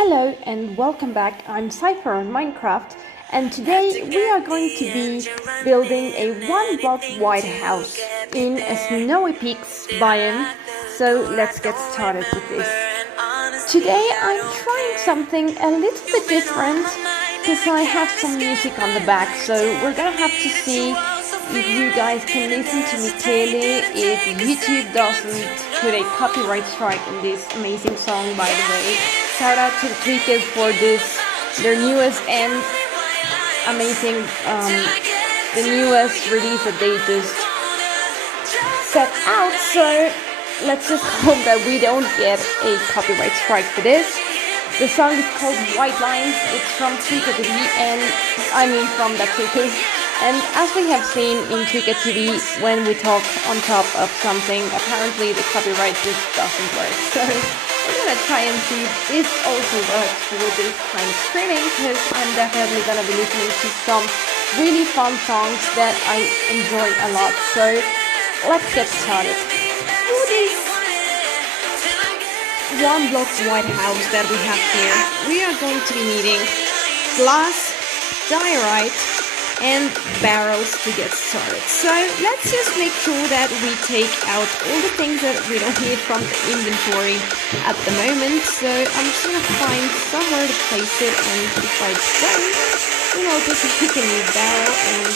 Hello and welcome back. I'm Cypher on Minecraft, and today we are going to be building a one-block white house in a snowy peaks biome. So let's get started with this. Today I'm trying something a little bit different because I have some music on the back, so we're gonna have to see if you guys can listen to me clearly, if YouTube doesn't put a copyright strike in this amazing song, by the way. Shout out to the Tweakers for their newest and amazing, the newest release that they just set out. So let's just hope that we don't get a copyright strike for this. The song is called White Lines. It's from Tweaker TV, and I mean from the Tweakers. And as we have seen in Tweaker TV, when we talk on top of something, apparently the copyright just doesn't work. So we're gonna try and see if this also works for this kind of streaming, because I'm definitely gonna be listening to some really fun songs that I enjoy a lot. So let's get started. For this one block white house that we have here, we are going to be needing glass, diorite, and barrels to get started. So let's just make sure that we take out all the things that we don't need from the inventory at the moment. So I'm just gonna find somewhere to place it, and if I don't, you know, just pick a new barrel and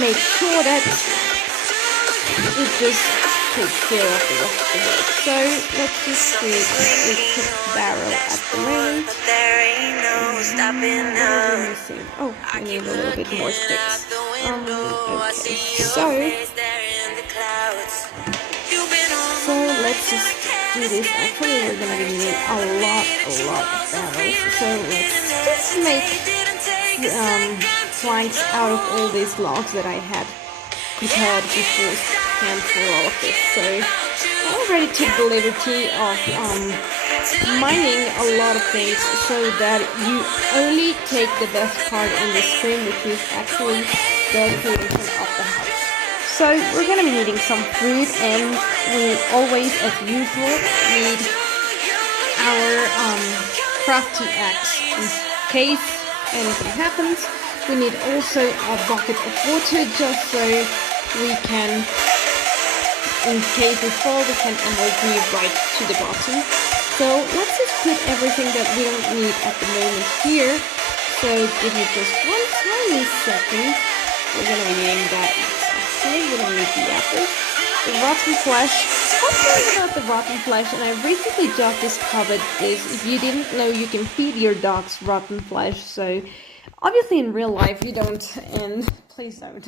make sure that it just takes care of the rest of the work. So let's just create a quick barrel at the moment. Oh, I need a little bit more sticks. Okay, so let's just do this. Actually, we're gonna be needing a lot of barrels. So let's just make planks out of all these logs that I had prepared beforehand for all of this. So I already took the liberty of mining a lot of things so that you only take the best part in the stream, which is actually the creation of the house. So we're gonna be needing some food, and we always, as usual, need our crafty axe in case anything happens. We need also a bucket of water just so we can, in case we fall, we can move right to the bottom. So let's just put everything that we don't need at the moment here. So give me just one tiny second. We're gonna be needing that. Actually, we don't need the apple. The rotten flesh. One thing about the rotten flesh, and I recently just discovered this. If you didn't know, you can feed your dogs rotten flesh. So obviously in real life you don't, and please don't.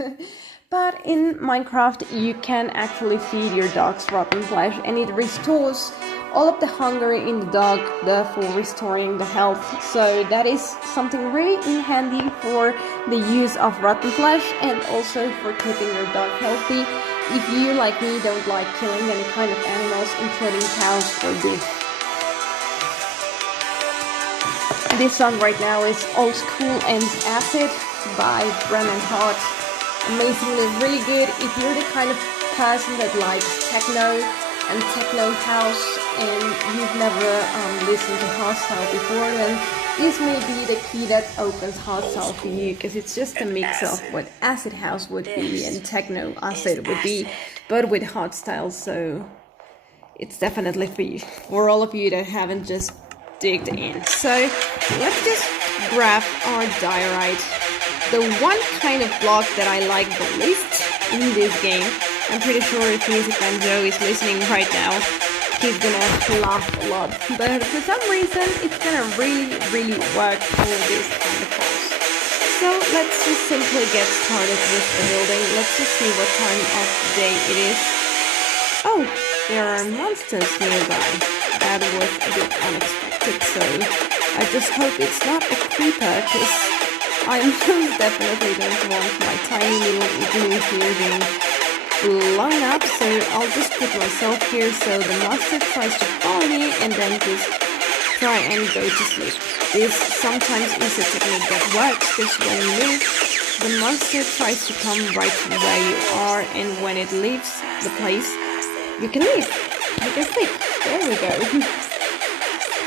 But in Minecraft you can actually feed your dogs rotten flesh, and it restores all of the hunger in the dog, therefore restoring the health. So that is something really handy for the use of rotten flesh, and also for keeping your dog healthy. If you, like me, don't like killing any kind of animals, including cows or beef. This song right now is Old School and Acid by Brennan Hart. Amazingly really good. If you're the kind of person that likes techno and techno house, and you've never listened to Hostile before, then this may be the key that opens Hostile for you, because it's just a mix of what acid house would be and techno acid would be, but with Hostile. So it's definitely for you, for all of you that haven't just digged in. So let's just grab our diorite. The one kind of block that I like the least in this game, I'm pretty sure if Music Man Joe is listening right now, he's gonna laugh a lot. But for some reason, it's gonna really work for this kind of house. So let's just simply get started with the building. Let's just see what time of day it is. Oh, there are monsters nearby. That was a bit unexpected, so I just hope it's not a creeper, because I most definitely don't want my tiny little igloo here being blown up. So I'll just put myself here so the monster tries to follow me and then just try and go to sleep. This sometimes is a technique that works, because when you move, the monster tries to come right to where you are, and when it leaves the place, you can leave. You can sleep. There we go.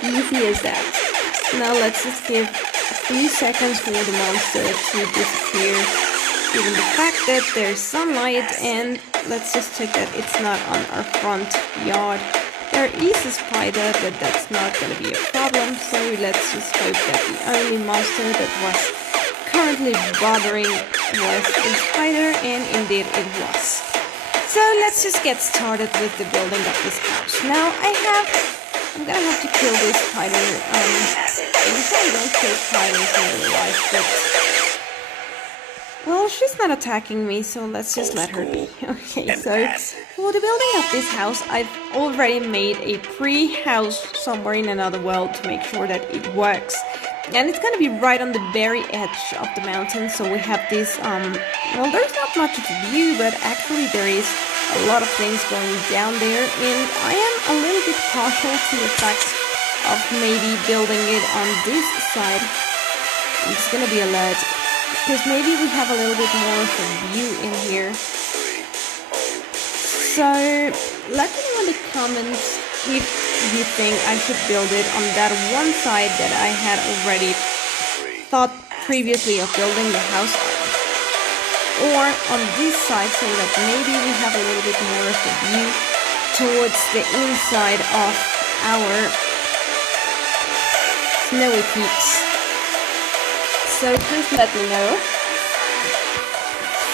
Easy as that. Now let's just give a few seconds for the monster to disappear, given the fact that there's sunlight, and let's just check that it's not on our front yard. There is a spider, but that's not going to be a problem, so let's just hope that the only monster that was currently bothering was a spider, and indeed it was. So let's just get started with the building of this house. Now I'm gonna have to kill this spider. You say don't kill spiders in real life, but well, she's not attacking me, so let's just let her be. Okay, so for the building of this house, I've already made a pre-house somewhere in another world to make sure that it works. And it's gonna be right on the very edge of the mountain, so we have this, well, there's not much of a view, but actually there is a lot of things going down there, and I am a little bit partial to the fact of maybe building it on this side. I'm just gonna be alert, because maybe we have a little bit more of a view in here. So, let me know in the comments if you think I should build it on that one side that I had already thought previously of building the house, or on this side, so that maybe we have a little bit more of a view towards the inside of our snowy peaks. So please let me know.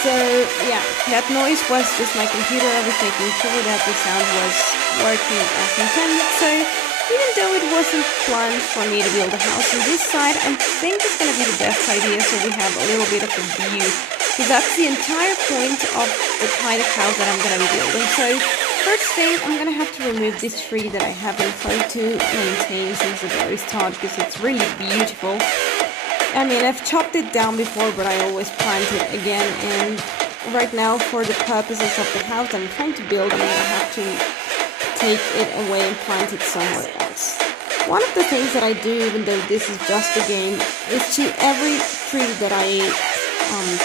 So yeah, that noise was just my computer. I was making sure that the sound was working as intended. So even though it wasn't planned for me to build a house on this side, I think it's going to be the best idea, so we have a little bit of a view. So that's the entire point of the kind of house that I'm going to be building. So first thing, I'm going to have to remove this tree that I haven't tried to maintain since the very start, because it's really beautiful. I mean, I've chopped it down before, but I always plant it again, and right now, for the purposes of the house I'm trying to build, I'm going to have to take it away and plant it somewhere else. One of the things that I do, even though this is just a game, is to every tree that I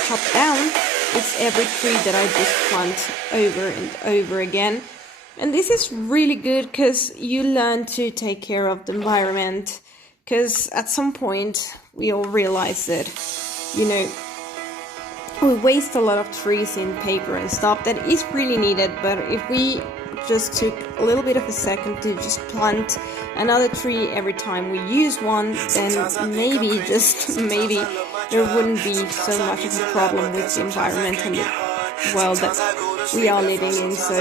chop down, it's every tree that I just plant over and over again. And this is really good because you learn to take care of the environment, because at some point we all realize that, you know, we waste a lot of trees in paper and stuff that is really needed, but if we just took a little bit of a second to just plant another tree every time we use one, then maybe, just maybe, there wouldn't be so much of a problem with the environment and the world that we are living in. So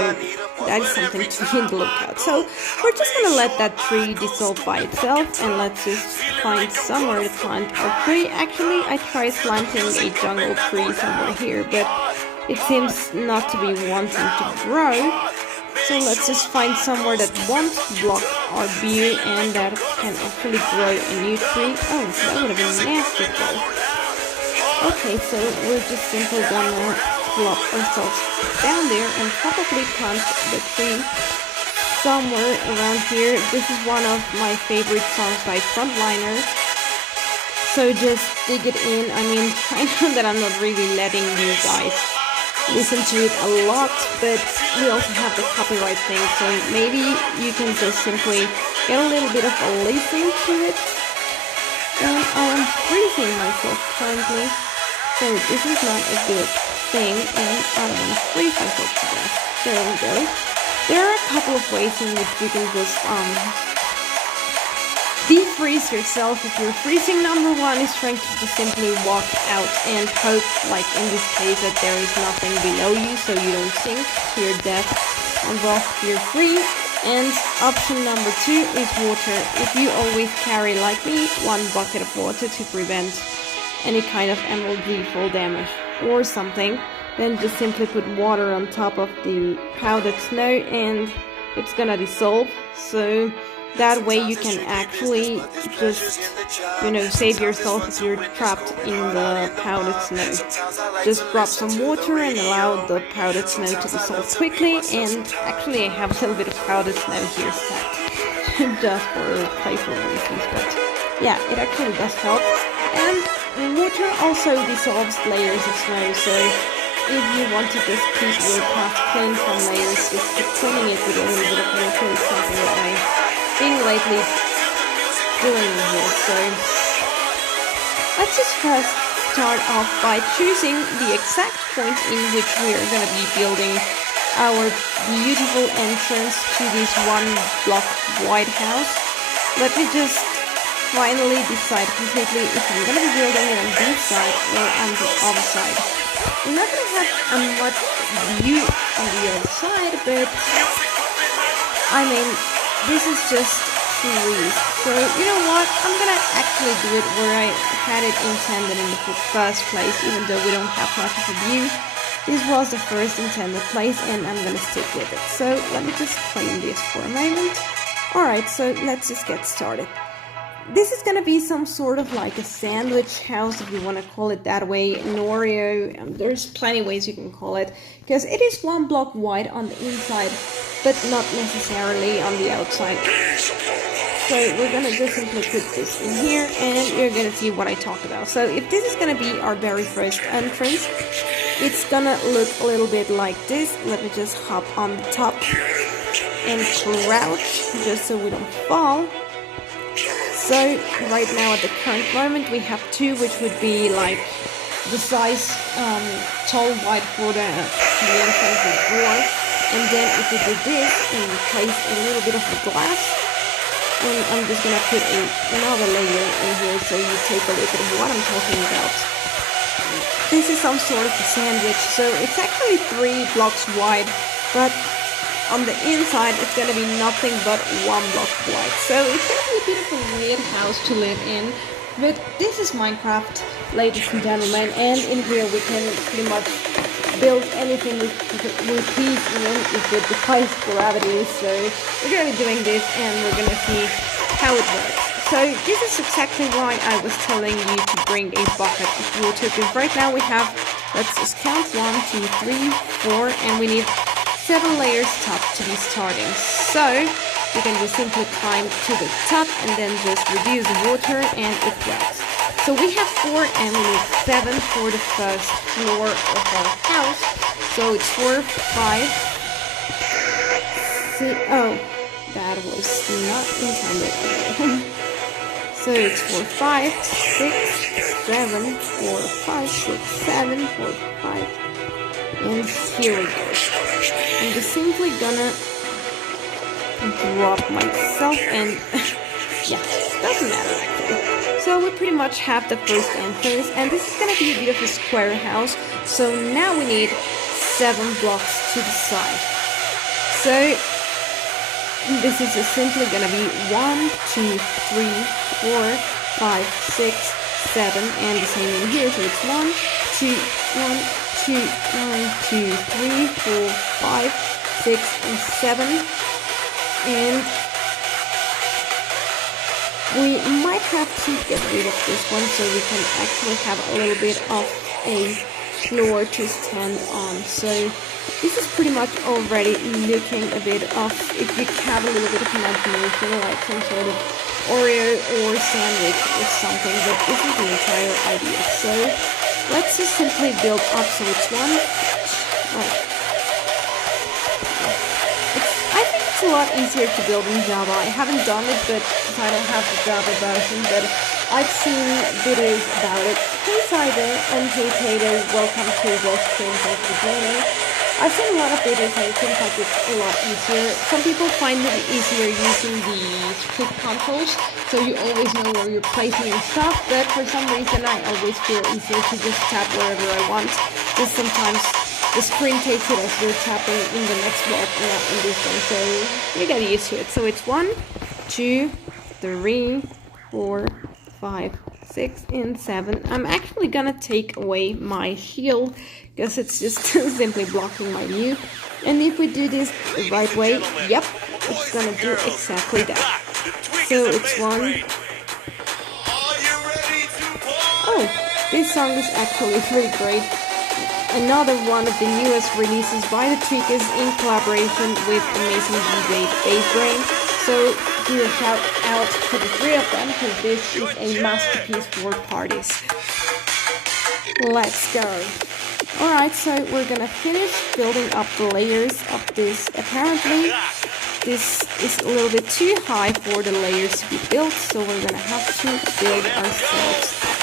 that is something to be on the lookout. So we're just gonna let that tree dissolve by itself, and let's just find somewhere to plant our tree. Actually, I tried planting a jungle tree somewhere here, but it seems not to be wanting to grow. So let's just find somewhere that won't block our view and that can actually grow a new tree. Oh, that would have been nasty though. Okay, so we're just simply gonna plop ourselves down there and probably plant the tree somewhere around here. This is one of my favorite songs by Frontliner, so just dig it in. I mean, I know that I'm not really letting you guys listen to it a lot, but we also have the copyright thing, so maybe you can just simply get a little bit of a listen to it. And I am freezing myself currently, so this is not a good thing, and I am freeze myself to death. There we go. There are a couple of ways in which you can just defreeze yourself if you're freezing. Number one is trying to just simply walk out and hope, like in this case, that there is nothing below you so you don't sink to your death, and well, you're free. And option number two is water. If you always carry, like me, one bucket of water to prevent any kind of emerald fall damage or something, then just simply put water on top of the powdered snow and it's gonna dissolve. So that way you can actually just, you know, save yourself if you're trapped in the powdered snow. Just drop some water and allow the powdered snow to dissolve quickly. And actually I have a little bit of powdered snow here stacked just for playful reasons, but yeah, it actually does help. And water also dissolves layers of snow, so if you want to just keep your path clean from layers, just keep cleaning it with a little bit of water. Is something that I've been lately doing here. So let's just first start off by choosing the exact point in which we are going to be building our beautiful entrance to this one block White House. Let me just finally decide completely if I'm going to be building it on this side or on the other side. We're not going to have a much view on the other side, but I mean, this is just trees. So you know what, I'm going to actually do it where I had it intended in the first place, even though we don't have much of a view. This was the first intended place and I'm going to stick with it. So let me just claim this for a moment. Alright, so let's just get started. This is going to be some sort of like a sandwich house, if you want to call it that way, an Oreo. There's plenty of ways you can call it, because it is one block wide on the inside, but not necessarily on the outside. So we're going to just simply put this in here, and you're going to see what I talk about. So if this is going to be our very first entrance, it's going to look a little bit like this. Let me just hop on the top and crouch, just so we don't fall. So right now at the current moment we have two, which would be like the size tall wide for the entrance of the door. And then if we do this and place a little bit of the glass, and I'm just gonna put another layer in here so you take a look at what I'm talking about. This is some sort of a sandwich, so it's actually 3 blocks wide, but on the inside it's gonna be nothing but 1 block wide. So it's gonna be a bit of a weird house to live in, but this is Minecraft, ladies and gentlemen, and in here we can pretty much build anything we please, even if it defies gravity. So we're gonna be doing this and we're gonna see how it works. So this is exactly why I was telling you to bring a bucket of water, because right now we have, let's just count, 1, 2, 3, 4, and we need 7 layers top to be starting. So you can just simply climb to the top and then just reduce the water and it works. So we have 4 and we need 7 for the first floor of our house. So it's 4, 5, 6, oh, that was not intended. So it's 4, 5, 6, 7, 4, 5, 6, 7, 4, 5, and here we go. I'm just simply gonna drop myself and yeah, doesn't matter actually. So we pretty much have the first entrance, and this is gonna be a bit of a square house. So now we need 7 blocks to the side. So this is just simply gonna be 1, 2, 3, 4, 5, 6, 7, and the same in here. So it's 1, 2, 1, 2, 1, 2, 3, 4, 5, 6, and 7. And we might have to get rid of this one so we can actually have a little bit of a floor to stand on. So this is pretty much already looking a bit of, if you have a little bit of imagination, like some sort of Oreo or sandwich or something, but this is the entire idea. So let's just simply build up. So it's 1, I think it's a lot easier to build in Java. I haven't done it, but because I don't have the Java version, but I've seen videos about it. Hey Cyber and hey Tato, welcome to West Stream, thanks for joining. I've seen a lot of videos and it seems like it's a lot easier. Some people find it easier using the quick controls, so you always know where you're placing your stuff, but for some reason I always feel easier to just tap wherever I want. Just sometimes the screen takes it as you're tapping in the next block and not in this one, so you get used to it. So it's 1, 2, 3, 4, 5, 6, and 7. I'm actually gonna take away my shield because it's just simply blocking my view. And if we do this the right way, yep, it's gonna do exactly that. So it's 1. Oh, this song is actually pretty great. Another one of the newest releases by the Tweakers in collaboration with amazing DJ Bassbrain. So do a shout out to the 3 of them, because this is a masterpiece for parties. Let's go. Alright, so we're gonna finish building up the layers of this apparently this is a little bit too high for the layers to be built, so we're gonna have to build ourselves up.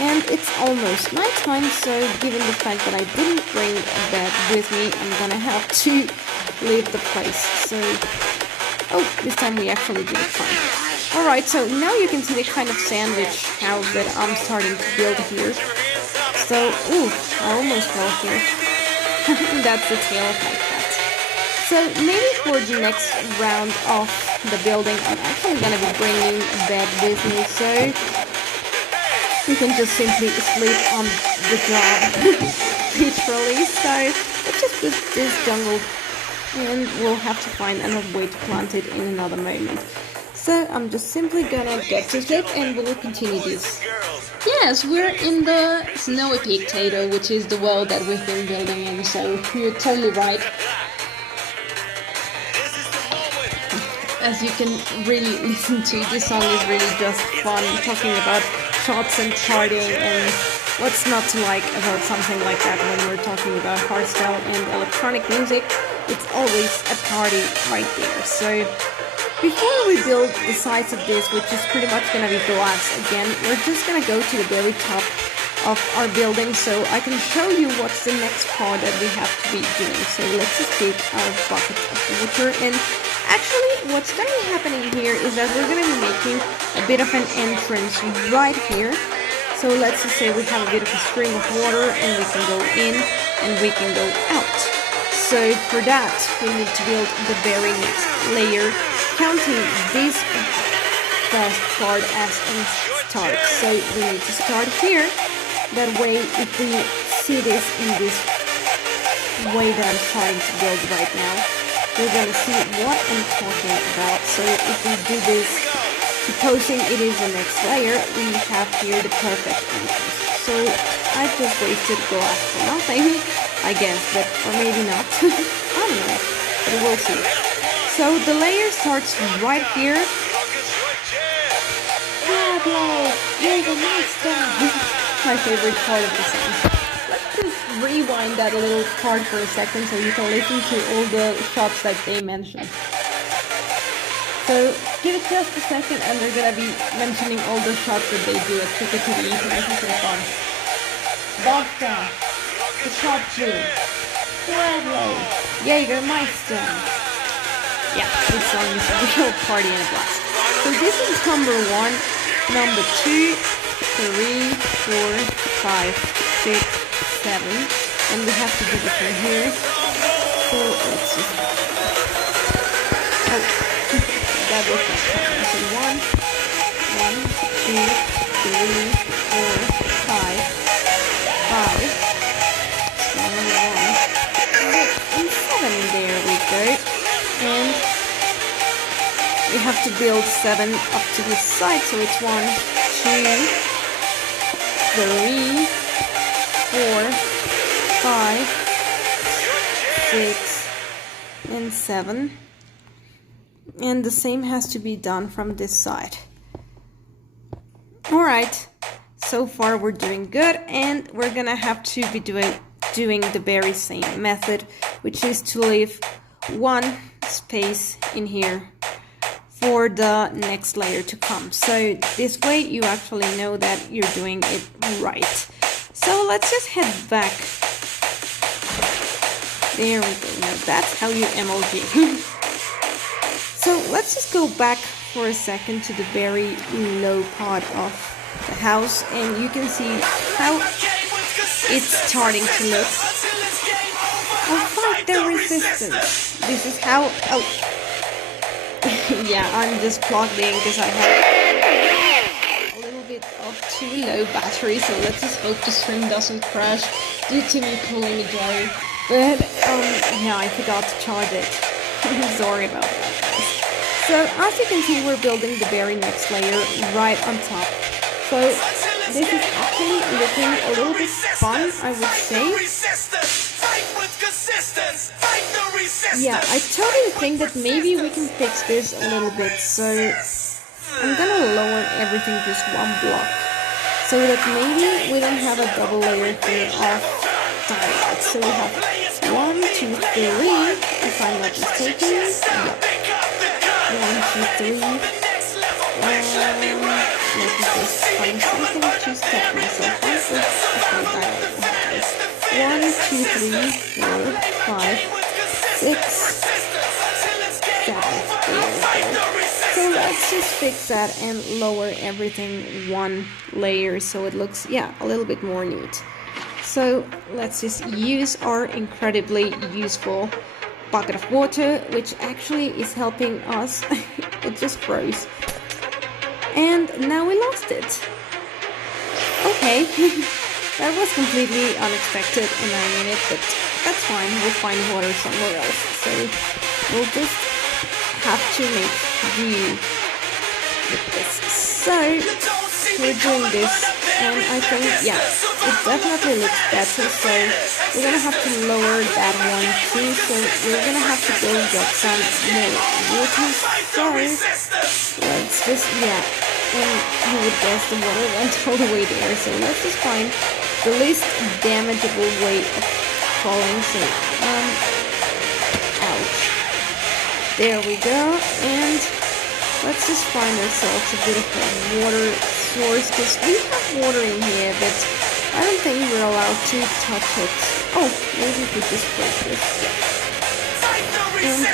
And it's almost nighttime, so given the fact that I didn't bring a bed with me, I'm gonna have to leave the place. So, oh, this time we actually did it fine. Alright, so now you can see the kind of sandwich house that I'm starting to build here. So, ooh, I almost fell here. That's the tail of my cat. So maybe for the next round of the building, I'm actually gonna be bringing a bed with me, so you can just simply sleep on the job, literally. So let's just put this jungle, and we'll have to find another way to plant it in another moment. So I'm just simply gonna get to sleep and we'll continue this. Yes, we're in the Snowy Peak Tato, which is the world that we've been building in, so you're totally right. As you can really listen to, this song is really just fun, talking about shots and charting and what's not to like about something like that when we're talking about hardstyle and electronic music. It's always a party right there. So before we build the sides of this, which is pretty much going to be glass again, we're just going to go to the very top of our building so I can show you what's the next part that we have to be doing. So let's just take our bucket of water, and actually what's going to be happening here is that we're going to be making a bit of an entrance right here. So let's just say we have a bit of a stream of water and we can go in and we can go out. So for that we need to build the very next layer, counting this first part as a start. So we need to start here. That way, if we see this in this way that I'm starting to build right now, we're going to see what I'm talking about. So if we do this, supposing it is the next layer, we have here the perfect entrance. So I just wasted glass for nothing, I guess, but or maybe not. I don't know, but we'll see. So the layer starts right here. Pablo, you're the master. My favorite part of the song. Let's just rewind that little part for a second so you can listen to all the shots that they mentioned. So give it just a second and they're gonna be mentioning all the shots that they do at Ticket to the East. This is so fun. Vodka, the shot room, Pueblo, Jägermeister. Yeah, this song is a real party and a blast. So this is number 1, number 2, 3, 4, 5, 6, 7, and we have to do this one here. So let's just, oh, that was not counting. So 1, 2, 3, 4, 5, 6, and 7. There we go. And we have to build 7 up to this side, so it's 1, 2, 3, 4, 5, 6, and 7. And the same has to be done from this side. Alright, so far we're doing good, and we're gonna have to be doing the very same method, which is to leave 1 space in here for the next layer to come. So this way you actually know that you're doing it right. So let's just head back. There we go. Now that's how you MLG. So let's just go back for a second to the very low part of the house, and you can see how it's starting to look. Oh, fight the resistance. This is how... Oh. Yeah, I'm just plugged in because I have a little bit of too low battery, so let's just hope the stream doesn't crash due to me pulling a jar. But, yeah, I forgot to charge it. Sorry about that, guys. So, as you can see, we're building the very next layer right on top. So, this is actually looking a little bit fun, I would say. Yeah, I totally think that maybe we can fix this a little bit, so I'm gonna lower everything just 1 block, so that maybe we don't have a double layer here of dialogue. So we have 1, 2, 3, if I'm not mistaken. Yeah. 1, 2, 3. Let me just find something to step myself on. Okay, 1, 2, 3, 4, 5, 6, 7. So let's just fix that and lower everything one layer so it looks, yeah, a little bit more neat. So let's just use our incredibly useful bucket of water, which actually is helping us. It just froze. And now we lost it. Okay, that was completely unexpected and I mean it, but that's fine. We'll find water somewhere else. So we'll just have to make do with this. So we're doing this, and I think, yeah, it definitely looks better. So we're gonna have to lower that one too. So we're gonna have to go get some more water. So let's just, yeah, and you would guess the water went all the way there. So let's just find the least damageable way of falling. So ouch. There we go, and let's just find ourselves a bit of a water source, because we have water in here, but I don't think we're allowed to touch it. Oh, maybe we could just break this. And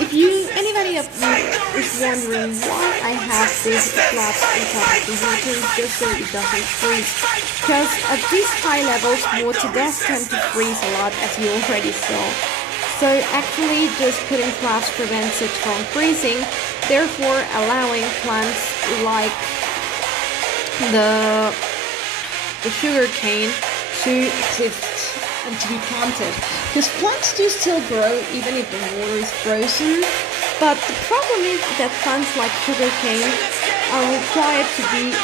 if anybody of you is wondering why I have this flap on top of the water, just so it doesn't freeze, because at these high levels, water does tend to freeze a lot, as you already saw. So actually just putting flaps prevents it from freezing, therefore allowing plants like the sugar cane to exist and to be planted. Because plants do still grow even if the water is frozen, but the problem is that plants like sugar cane are required to be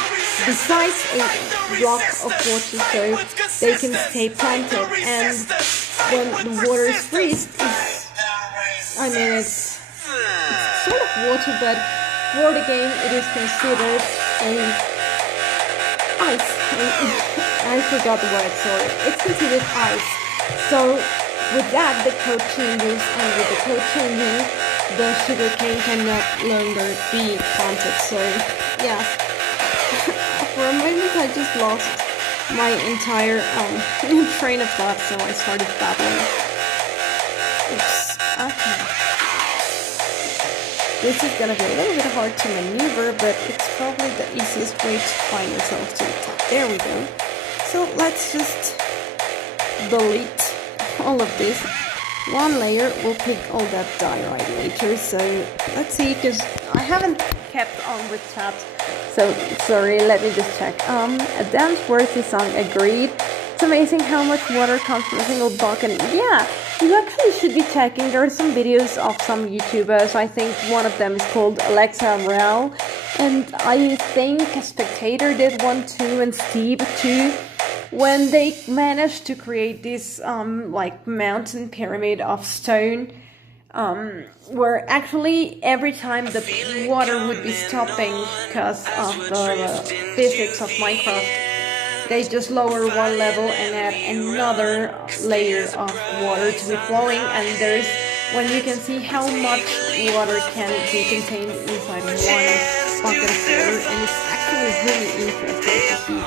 besides a block of water so they can stay planted, and when the water is freezed, it's sort of water, but for the game it is considered ice. I forgot the word, sorry. It's considered ice. So with that, the code changes, and with the code changing, the sugar cane cannot longer be planted. So yeah, for a moment I just lost my entire train of thought, so I started babbling. Oops. Okay. This is gonna be a little bit hard to maneuver, but it's probably the easiest way to find yourself to the top. There we go. So let's just delete all of this. One layer will pick all that diorite later, so let's see, because I haven't kept on with chat. So, sorry, let me just check. A dance worthy song, agreed. It's amazing how much water comes from a single bucket. Yeah, you actually should be checking. There are some videos of some YouTubers. I think one of them is called Alexa Real. And I think a Spectator did one too, and Steve too. When they managed to create this, like, mountain pyramid of stone. Where actually every time the water would be stopping because of the physics of Minecraft, they just lower one level and add another layer of water to be flowing, and there's when you can see how much water can be contained inside one bucket of water, and it's actually really interesting to see.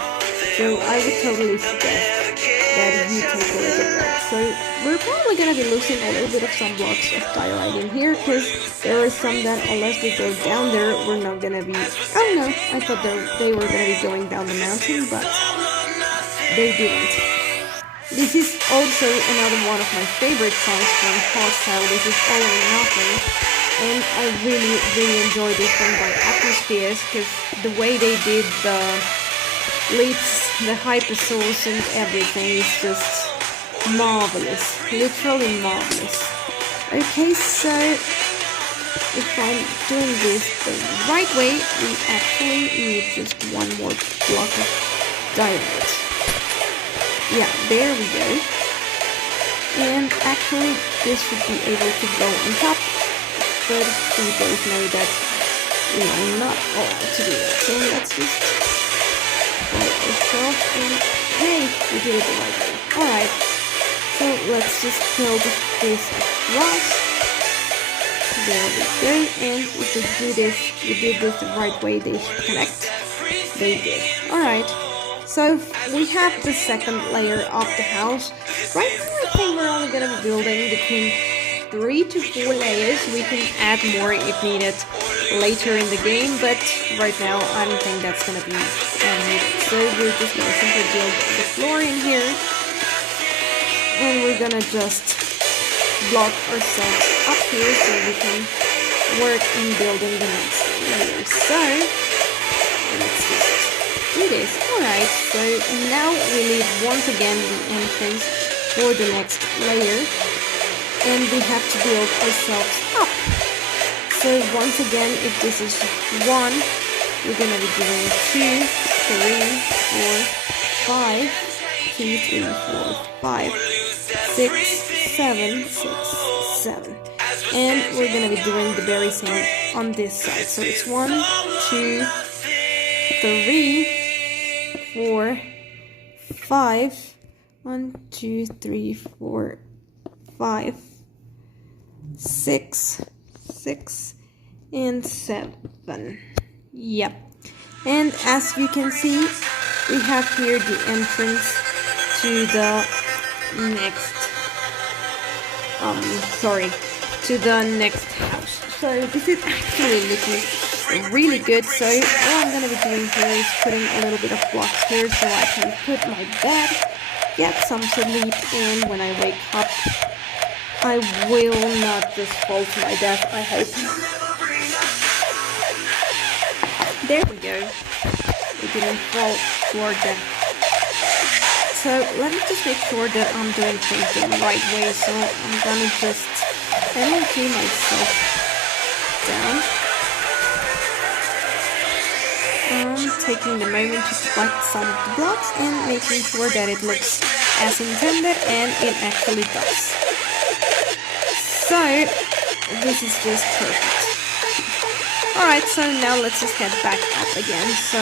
So I would totally suggest that you take a look at that. So we're probably going to be losing a little bit of some blocks of diorite in here, because there are some that unless we go down there, we're not going to be... Oh no, I thought they were going to be going down the mountain, but they didn't. This is also another one of my favorite songs from Hostile. This is All or Nothing. And I really, really enjoy this one by Atmospheres, because the way they did the leaps, the hypersource and everything is just marvelous, literally marvelous. Okay, so if I'm doing this the right way, we actually need just one more block of diorite. Yeah, there we go. And actually this should be able to go on top, but we both know that we are not allowed to do that. So let's just and hey, we did it the right way. Alright, So let's just build this across. There we go. And if we do this, we did this the right way, they should connect. They did. Alright. So we have the second layer of the house. Right now I think we're only going to be building between 3 to 4 layers. We can add more if needed later in the game, but right now I don't think that's going to be needed. So we're just going to simply build the floor in here. And we're going to just block ourselves up here so we can work in building the next layer. So let's just do this. Alright, so now we need once again the entrance for the next layer, and we have to build ourselves up. So once again, if this is 1, we're gonna be doing 2, 3, 4, 5, 2, 3, 4, 5, 6, 7, 6, 7. And we're gonna be doing the very same on this side. So it's 1, 2, 3, 4, 5, 1, 2, 3, 4, 5, 6, 6, and 7. Yep. And as you can see, we have here the entrance to the next to the next house. So this is actually looking really good. So all I'm gonna be doing here is putting a little bit of blocks here so I can put my bed, get some sleep, and when I wake up I will not just fall to my death, I hope. There we go. We didn't fall toward death. So let me just make sure that I'm doing things the right way. So I'm gonna just empty myself down. Taking the moment to collect some of the blocks and making sure that it looks as intended, and it actually does. So this is just perfect. Alright, so now let's just head back up again. So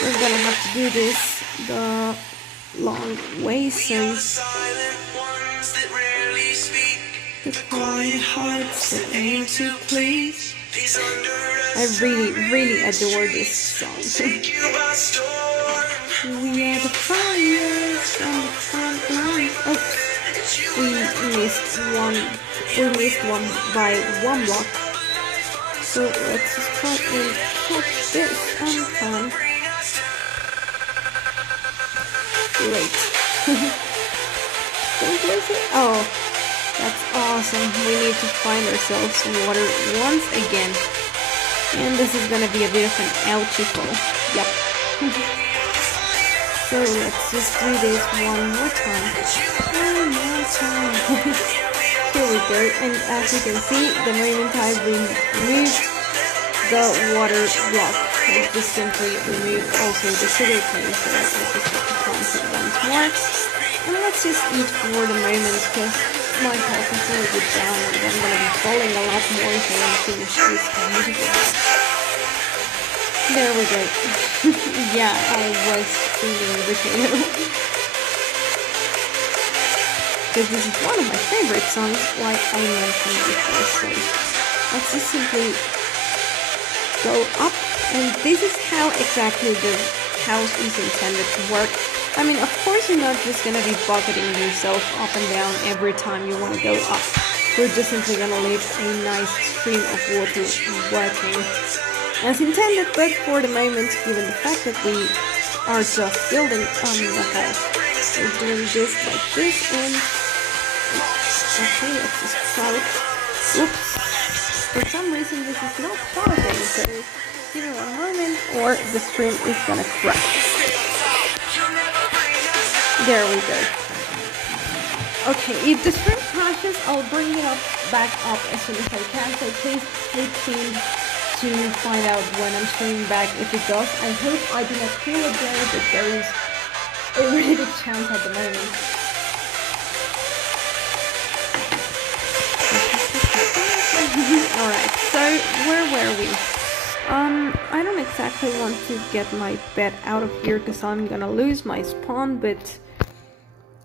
we're gonna have to do this the long way. So the quiet hearts that aim to please. I really adore this song. We are the fires on the front line. Oops, we missed one by 1 block. So let's just try and catch this on time. Great. Don't lose it. Oh, that's awesome. We need to find ourselves water once again. And this is gonna be a bit of an ouchie fall. Yep. So let's just do this one more time. One more time. Here we go. And as you can see, the moment I removed the water block, it just simply removed also the sugar cane. So I just have to plant it once more. And let's just eat for the moment, because my health is going to get down and I'm going to be falling a lot more so I'm finish this beautiful. There we go. Yeah, I was eating the potato. Because this is one of my favorite songs, like I mentioned before. So let's just simply go up, and this is how exactly the house is intended to work. I mean, of course you're not just gonna be bucketing yourself up and down every time you want to go up. We're just simply gonna leave a nice stream of water working as intended, but for the moment, given the fact that we are just building on the house, we're doing this like this, and okay, let's just crowd. Oops. For some reason this is not crowding, so give it 1 moment or the stream is gonna crash. There we go. Okay, if the stream crashes, I'll bring it back up as soon as I can, so please stay tuned to find out when I'm streaming back if it does. I hope I do not kill it there, but there is a really big chance at the moment. Alright, so where were we? I don't exactly want to get my bed out of here because I'm gonna lose my spawn, but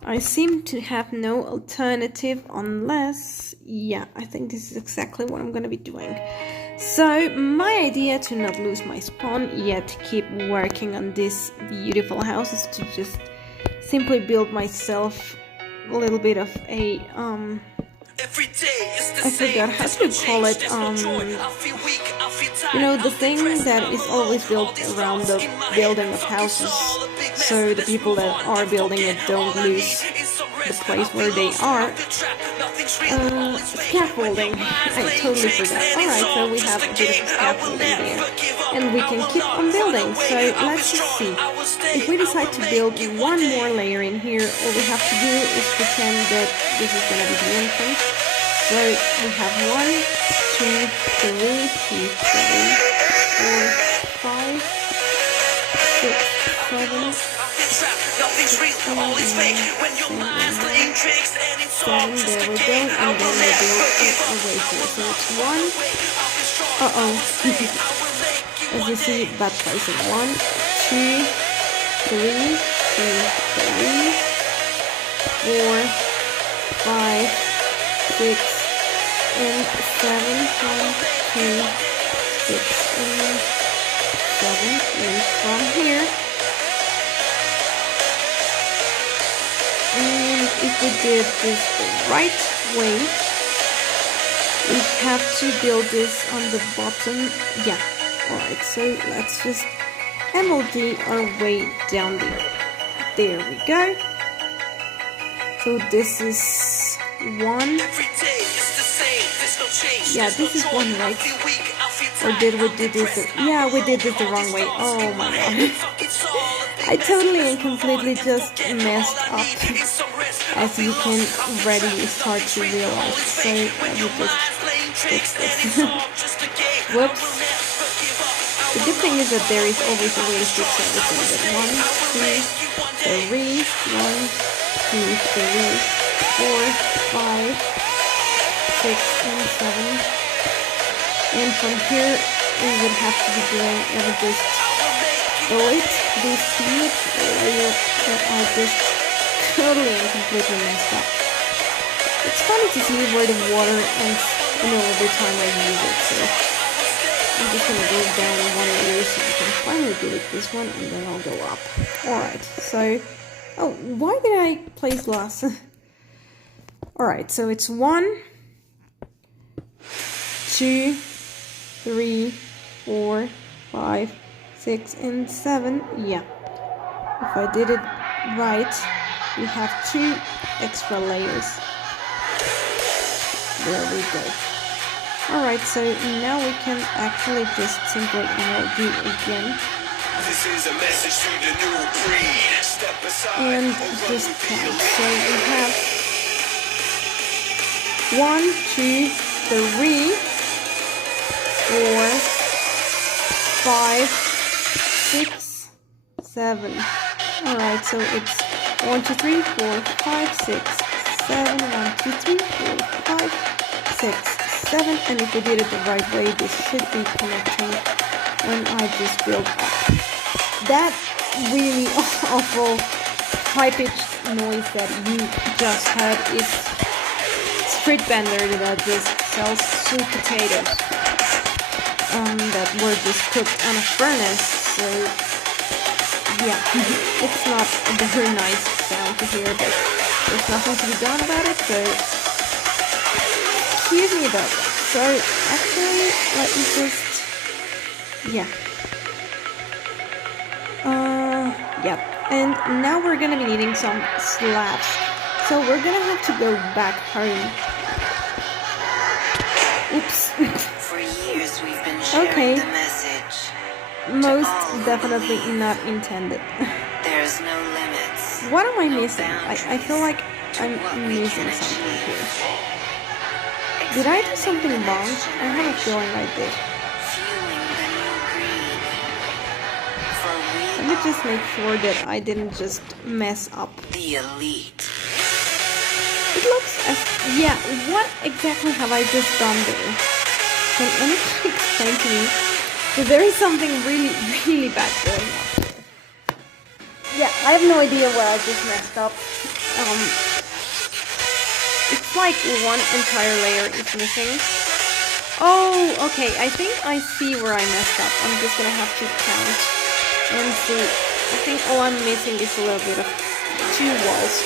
I seem to have no alternative unless... Yeah, I think this is exactly what I'm gonna be doing. So, my idea to not lose my spawn yet keep working on this beautiful house is to just simply build myself a little bit of a, I forgot how to call it, you know, the thing that is always built around the building of houses, so the people that are building it don't lose the place where they are. Scaffolding. I totally forgot. Alright, so we have a bit of scaffolding there. And we can keep on building. So let's just see. If we decide to build one more layer in here, all we have to do is pretend that this is gonna be the entrance. So we have 1, 2, 3, 2, 3, 4, 5, 6, 7, 7, there we go, and then we build it away here. So it's 1, as you see, that placing 1, 2, 3, 4, 5, 6, and 7, 1, 2, 6, and 7, and from here, and if we did this the right way, we have to build this on the bottom. Yeah, alright, so let's just MLG our way down there. There we go. So this is 1. Yeah, this is 1, right? Or did we do this? Yeah, we did this the wrong way. Oh my god. I totally and completely just messed up, as you can already start to realize. So let me just fix this. Whoops. The good thing is that there is always a way to fix everything. But 1, 2, 3, 1, 2, 3, 4, 5, 6, and 7. And from here, we would have to be doing just delete these huge areas that are just totally and completely messed up. It's funny to see where the water ends, every time I use it, so I'm just gonna go down one area so I can finally delete this one, and then I'll go up. Alright, so... Oh, why did I place glass? Alright, so it's 1, 2, 3, 4, 5, 6, and 7. Yeah. If I did it right, we have 2 extra layers. There we go. Alright, so now we can actually just simply do again. This is a message to the new breed. Step aside and just count. So we have 1, 2, 3, 4, 5, 6, 7. Alright, so it's 1, 2, 3, 4, 5, 6, 7. 1, 2, 3, 4, 5, 6, 7. And if we did it the right way, this should be connecting when I just build up. That really awful high-pitched noise that you just heard is Street Vendor that just sells sweet potatoes that were just cooked on a furnace. So yeah, it's not a very nice sound to hear, but there's nothing to be done about it, so excuse me about that. So actually, let me just, yeah. Yep. And now we're gonna be needing some slabs. So we're gonna have to go back home. Oops. For years we've been sharing the message. Most definitely not intended. There's no limits. What am I missing? I feel like I'm missing something here. Did I do something wrong? I have a feeling I did. Let me just make sure that I didn't just mess up. The elite. It looks as... Yeah, what exactly have I just done there? Can anyone explain to me? Because there is something really, really bad going on. Yeah, I have no idea where I just messed up. it's like one entire layer is missing. Oh, okay, I think I see where I messed up. I'm just gonna have to count and see. I think all I'm missing is a little bit of 2 walls.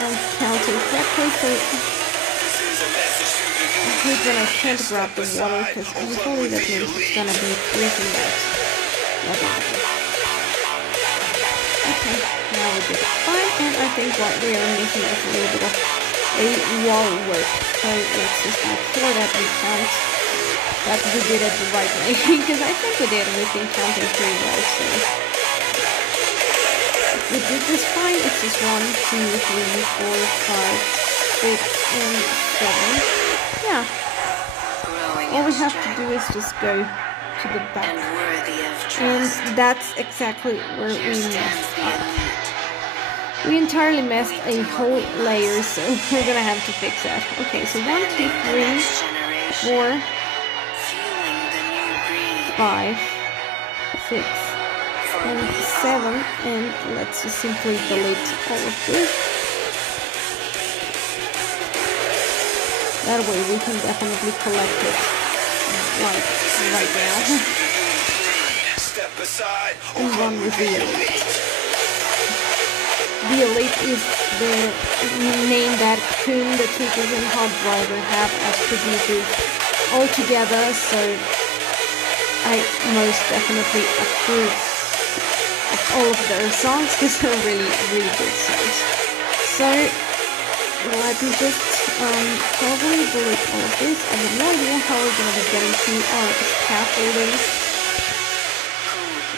I'm counting correctly, so I hate when I can't grab the water, because usually that means it's gonna be freezing out. Okay, now we did it fine, and I think what we are missing is a little bit of a wall work. So let's just make sure that we count that we did it the right way, because I think we did. We've been counting pretty well, so we did this fine. It's just 1, 2, 3, 4, 5, 6, and 7. Yeah. All we have to do is just go to the back. And that's exactly where we messed up. We entirely messed a whole layer, so we're gonna have to fix that. Okay, so 1, 2, 3, 4, 5, 6, and 7, and let's just simply delete all of this. That way we can definitely collect it, like right now. And run with the Elite. The Elite is the name that Kuhn, the Tweakers, and Hard Driver have as producers all together, so I most definitely approve of all of their songs, because they're really, really good songs. So let me just probably delete all of this. I have no idea how we're going to be getting to our scaffolding.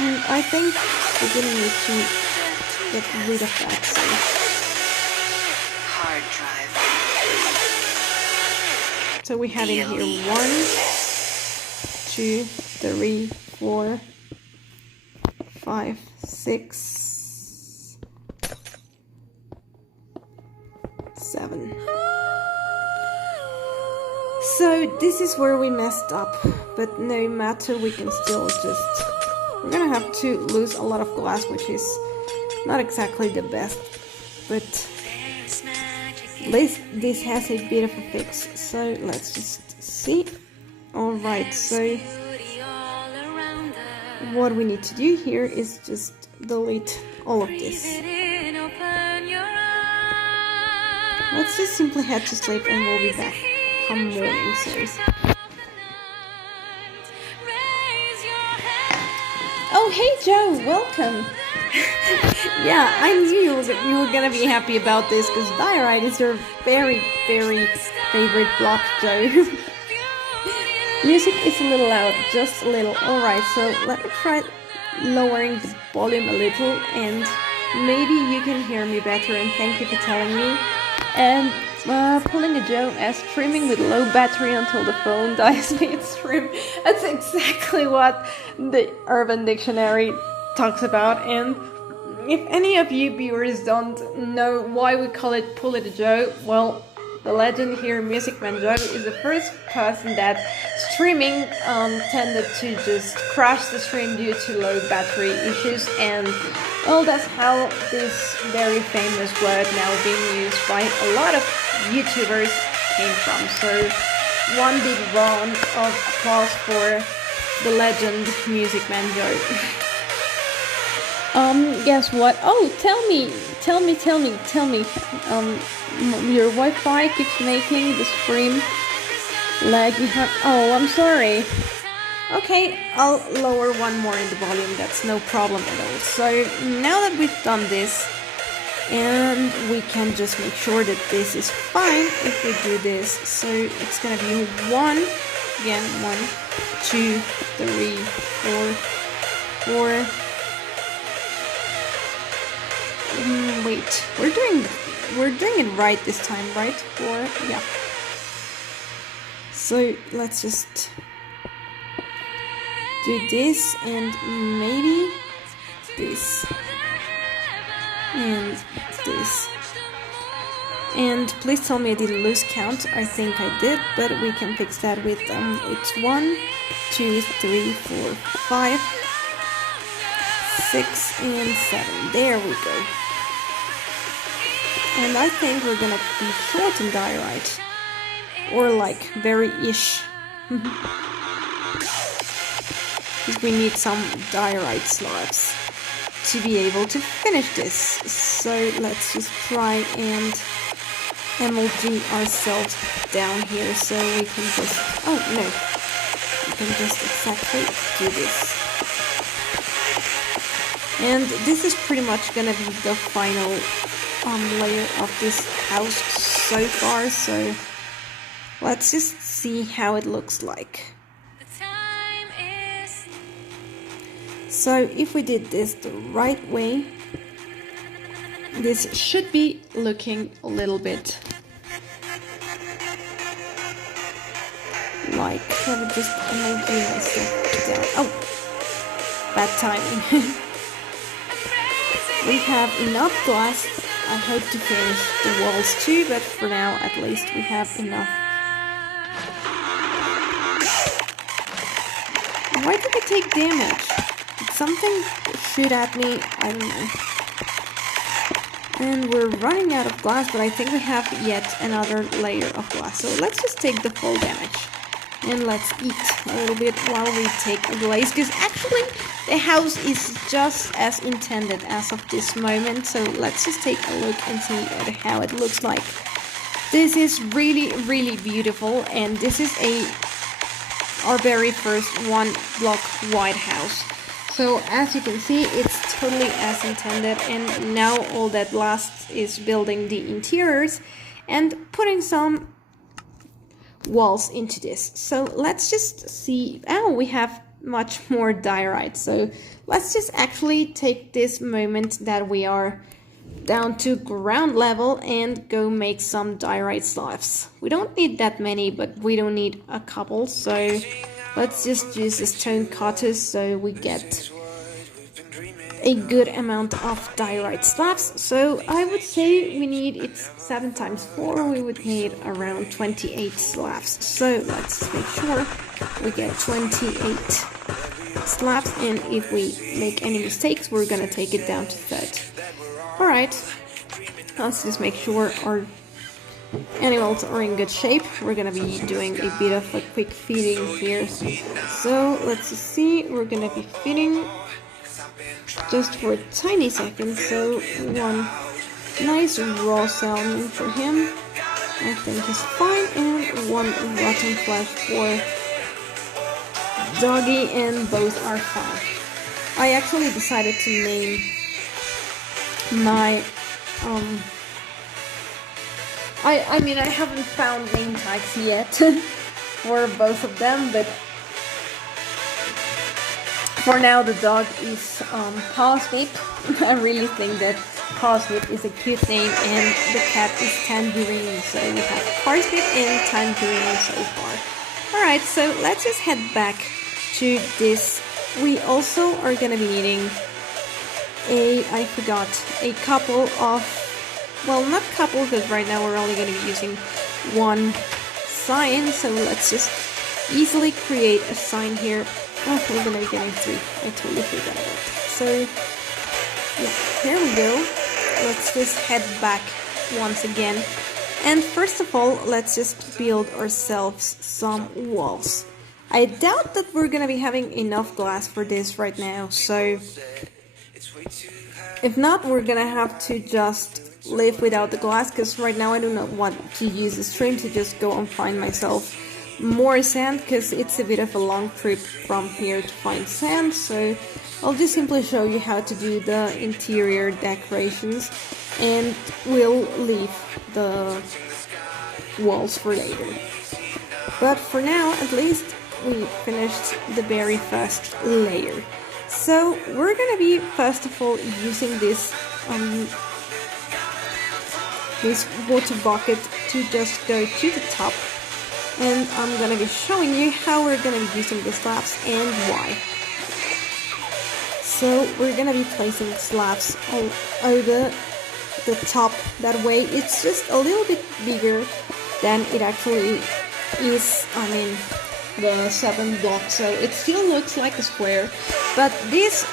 And I think we're going to need to get rid of that. So. Hard drive. So we have in here 1, 2, 3, 4, 5, 6, 7. So this is where we messed up, but no matter, we can still just, we're gonna have to lose a lot of glass, which is not exactly the best, but at least this has a bit of a fix. So let's just see. Alright, so what we need to do here is just delete all of this. Let's just simply head to sleep and we'll be back come morning, so. Oh, hey Joe, welcome. Yeah, I knew you were gonna be happy about this, because Diorite is your very, very favorite block, Joe. Music is a little loud, just a little. Alright, so let me try lowering the volume a little, and maybe you can hear me better, and thank you for telling me. And pulling a Joe as streaming with low battery until the phone dies midstream. That's exactly what the Urban Dictionary talks about. And if any of you viewers don't know why we call it Pull It a Joe, well, the legend here, Music Man Joe, is the first person that streaming tended to just crash the stream due to low battery issues, and well, that's how this very famous word now being used by a lot of YouTubers came from. So one big round of applause for the legend Music Man Joe. Guess what? Oh, tell me. Your Wi-Fi keeps making the stream laggy. Oh, I'm sorry. Okay, I'll lower one more in the volume. That's no problem at all. So now that we've done this, and we can just make sure that this is fine if we do this. So it's gonna be 1, again, 1, 2, 3, 4, 4. Wait, we're doing it right this time, right? 4, yeah. So let's just do this, and maybe this, and this. And please tell me I didn't lose count. I think I did, but we can fix that with it's 1, 2, 3, 4, 5, 6, and 7. There we go. And I think we're gonna be short in diorite. Or like very-ish. Because we need some diorite slabs to be able to finish this. So let's just try and MLG ourselves down here so we can just... Oh, no. We can just exactly do this. And this is pretty much gonna be the final layer of this house so far, so let's just see how it looks like. So if we did this the right way, this should be looking a little bit like... I would just MLG myself down. Oh! Bad timing. We have enough glass. I hope to finish the walls too, but for now at least we have enough. Why did I take damage? Did something shoot at me? I don't know. And we're running out of glass, but I think we have yet another layer of glass. So let's just take the full damage. And let's eat a little bit while we take a glaze, because actually the house is just as intended as of this moment. So let's just take a look and see how it looks like. This is really, really beautiful, and this is our very first 1 block wide house. So as you can see, it's totally as intended, and now all that lasts is building the interiors and putting some walls into this. So let's just see. Oh, we have much more diorite. So let's just actually take this moment that we are down to ground level and go make some diorite slabs. We don't need that many, but we don't need a couple. So let's just use the stone cutters so we get a good amount of diorite slabs. So I would say we need, it's 7 times 4, we would need around 28 slabs. So let's make sure we get 28 slabs, and if we make any mistakes, we're gonna take it down to 30. Alright, let's just make sure our animals are in good shape. We're gonna be doing a bit of a quick feeding here. So let's just see, we're gonna be feeding just for a tiny second. So 1 nice raw salmon for him, I think is fine, and 1 rotten flesh for Doggy, and both are fine. I actually decided to name my I mean, I haven't found name tags yet for both of them, but for now the dog is Parsnip. I really think that Parsnip is a cute name, and the cat is Tangerine. So we have Parsnip and Tangerine so far. Alright, so let's just head back to this. We also are gonna be needing I forgot, a couple of, well, not couple, because right now we're only gonna be using 1 sign. So let's just easily create a sign here. Oh, we're gonna be getting 3. I totally forgot about that. So yeah, here we go. Let's just head back once again. And first of all, let's just build ourselves some walls. I doubt that we're gonna be having enough glass for this right now, so if not, we're gonna have to just live without the glass, because right now I do not want to use the stream to just go and find myself more sand, because it's a bit of a long trip from here to find sand. So I'll just simply show you how to do the interior decorations, and we'll leave the walls for later. But for now, at least, we finished the very first layer. So we're gonna be first of all using this water bucket to just go to the top, and I'm gonna be showing you how we're gonna be using the slabs and why. So we're gonna be placing slabs all over the top. That way it's just a little bit bigger than it actually is. I mean, the 7 blocks, so it still looks like a square, but these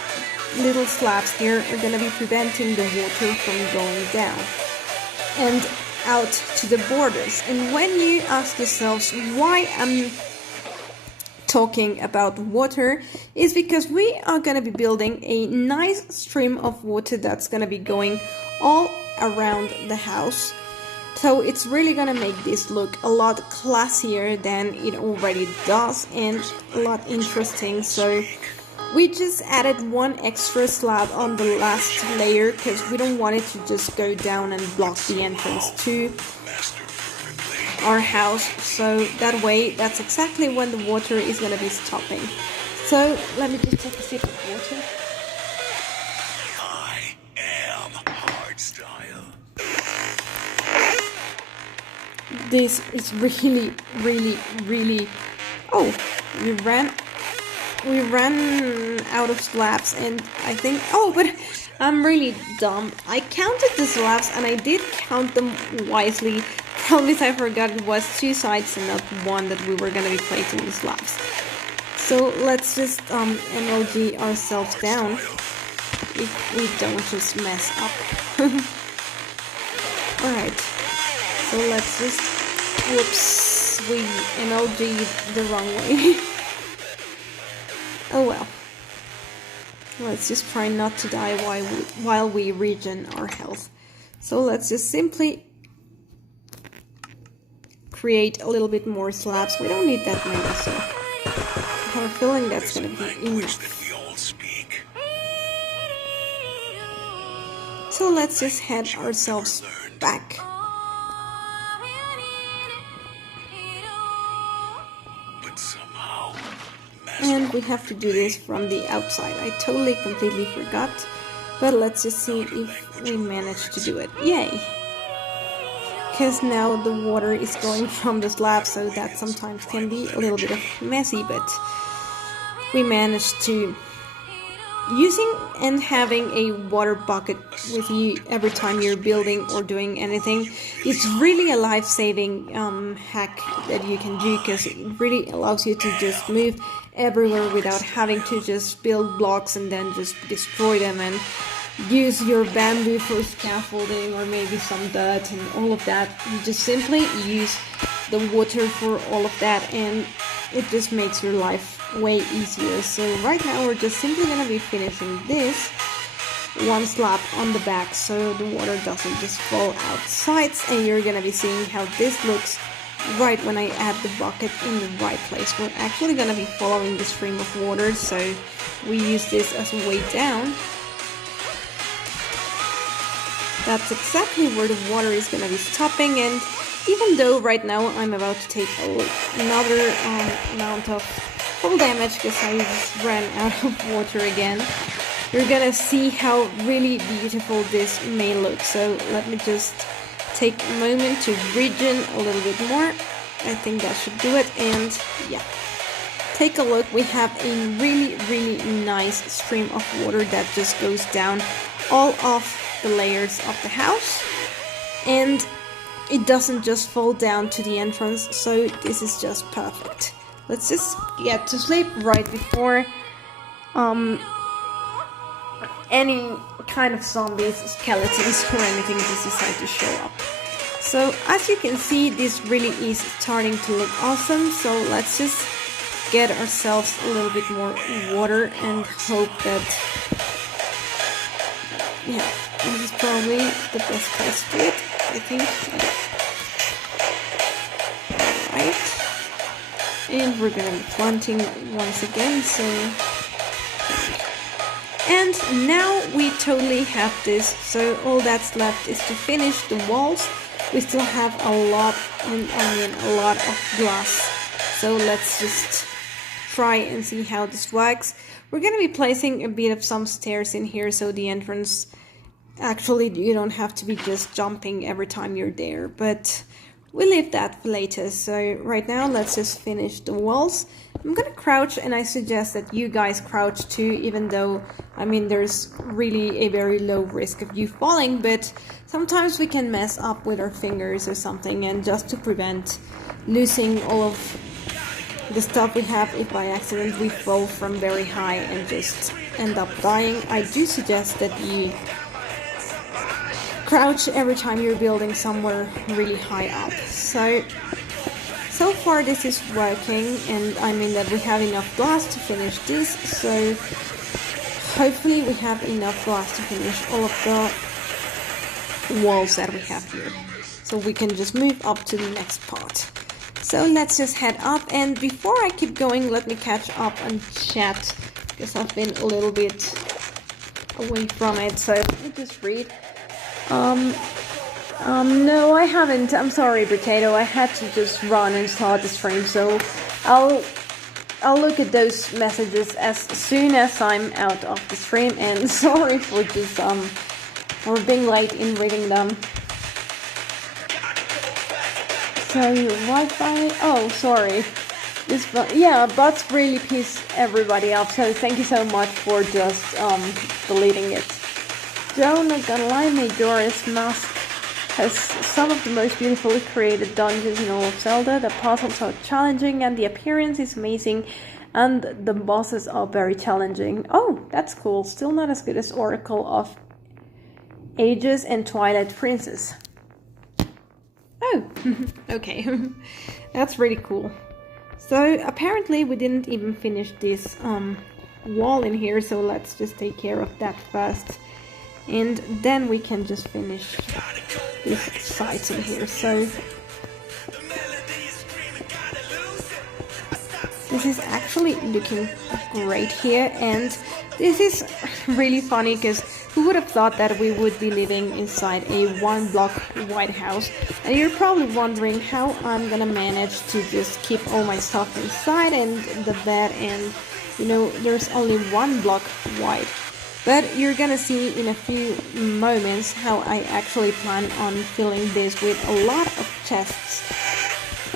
little slabs here are gonna be preventing the water from going down. and out to the borders. And when you ask yourselves why I'm talking about water, is because we are going to be building a nice stream of water that's going to be going all around the house. So it's really going to make this look a lot classier than it already does and a lot interesting. So we just added one extra slab on the last layer because we don't want it to just go down and block the entrance to our house. So that way, that's exactly when the water is going to be stopping. So let me just take a sip of water. I am hardstyle. This is really, really, really... Oh, we ran out of slabs, and I think... Oh, but I'm really dumb. I counted the slabs, and I did count them wisely. Probably I forgot it was 2 sides and not one that we were going to be placing the slabs. So let's just MLG ourselves down if we don't just mess up. Alright, so let's just... Whoops, we MLG'd the wrong way. Oh well. Let's just try not to die while we regen our health. So let's just simply create a little bit more slabs. We don't need that many, so I have a feeling that's gonna be enough. So let's just head ourselves back. And we have to do this from the outside. I totally, completely forgot. But let's just see if we manage to do it. Yay! Because now the water is going from the slab, so that sometimes can be a little bit messy, but we managed to... Using and having a water bucket with you every time you're building or doing anything is really a life-saving hack that you can do, because it really allows you to just move everywhere without having to just build blocks and then just destroy them and use your bamboo for scaffolding or maybe some dirt and all of that. You just simply use the water for all of that, and it just makes your life way easier. So right now we're just simply gonna be finishing this one slab on the back so the water doesn't just fall outside, and you're gonna be seeing how this looks right when I add the bucket in the right place. We're actually gonna be following the stream of water, so we use this as a way down. That's exactly where the water is gonna be stopping, and even though right now I'm about to take another amount of full damage because I just ran out of water again, you're gonna see how really beautiful this may look. So let me just take a moment to regen a little bit more. I think that should do it, and yeah. Take a look, we have a really, really nice stream of water that just goes down all of the layers of the house, and it doesn't just fall down to the entrance, so this is just perfect. Let's just get to sleep right before any kind of zombies, skeletons or anything just decide to show up. So as you can see, this really is starting to look awesome, so let's just get ourselves a little bit more water and hope that, yeah, this is probably the best place to do it, I think. Alright. And we're gonna be planting once again, so... And now we totally have this, so all that's left is to finish the walls. We still have a lot of glass, so let's just try and see how this works. We're gonna be placing a bit of some stairs in here, so the entrance, actually you don't have to be just jumping every time you're there, but we'll leave that for later. So right now let's just finish the walls. I'm gonna crouch, and I suggest that you guys crouch too, even though, I mean, there's really a very low risk of you falling, but sometimes we can mess up with our fingers or something, and just to prevent losing all of the stuff we have if by accident we fall from very high and just end up dying, I do suggest that you crouch every time you're building somewhere really high up. So far this is working, and I mean that we have enough glass to finish this, so hopefully we have enough glass to finish all of the walls that we have here. So we can just move up to the next part. So let's just head up, and before I keep going, let me catch up on chat, because I've been a little bit away from it, so let me just read. No, I haven't. I'm sorry, Potato. I had to just run and start the stream, so I'll look at those messages as soon as I'm out of the stream, and sorry for just for being late in reading them. So your Wi-Fi? Oh, sorry. Bots really piss everybody off, so thank you so much for just deleting it. Joe, not gonna lie, Majora's Mask has some of the most beautifully created dungeons in all of Zelda. The puzzles are challenging and the appearance is amazing, and the bosses are very challenging. Oh, that's cool. Still not as good as Oracle of Ages and Twilight Princess. Oh, okay. That's really cool. So apparently we didn't even finish this wall in here, so let's just take care of that first. And then we can just finish these sides in here. So this is actually looking great here, and this is really funny because who would have thought that we would be living inside a 1-block White House? And you're probably wondering how I'm gonna manage to just keep all my stuff inside and the bed, and you know, there's only 1 block wide. But you're gonna see in a few moments how I actually plan on filling this with a lot of chests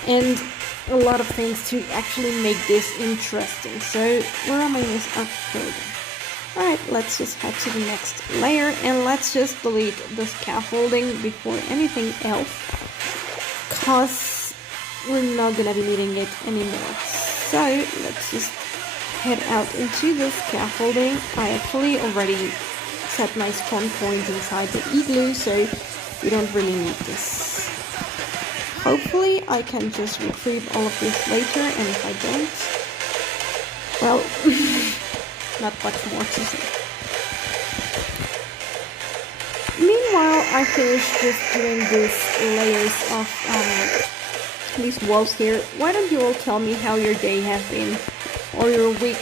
and a lot of things to actually make this interesting. So where am I missing? Oh, here we go. Alright, let's just head to the next layer, and let's just delete the scaffolding before anything else, cause we're not gonna be needing it anymore. So let's just head out into the scaffolding. I actually already set my spawn point inside the igloo, so we don't really need this. Hopefully I can just retrieve all of this later, and if I don't, well, not much more to say. Meanwhile, I finished just doing these layers of these walls here. Why don't you all tell me how your day has been, or your week?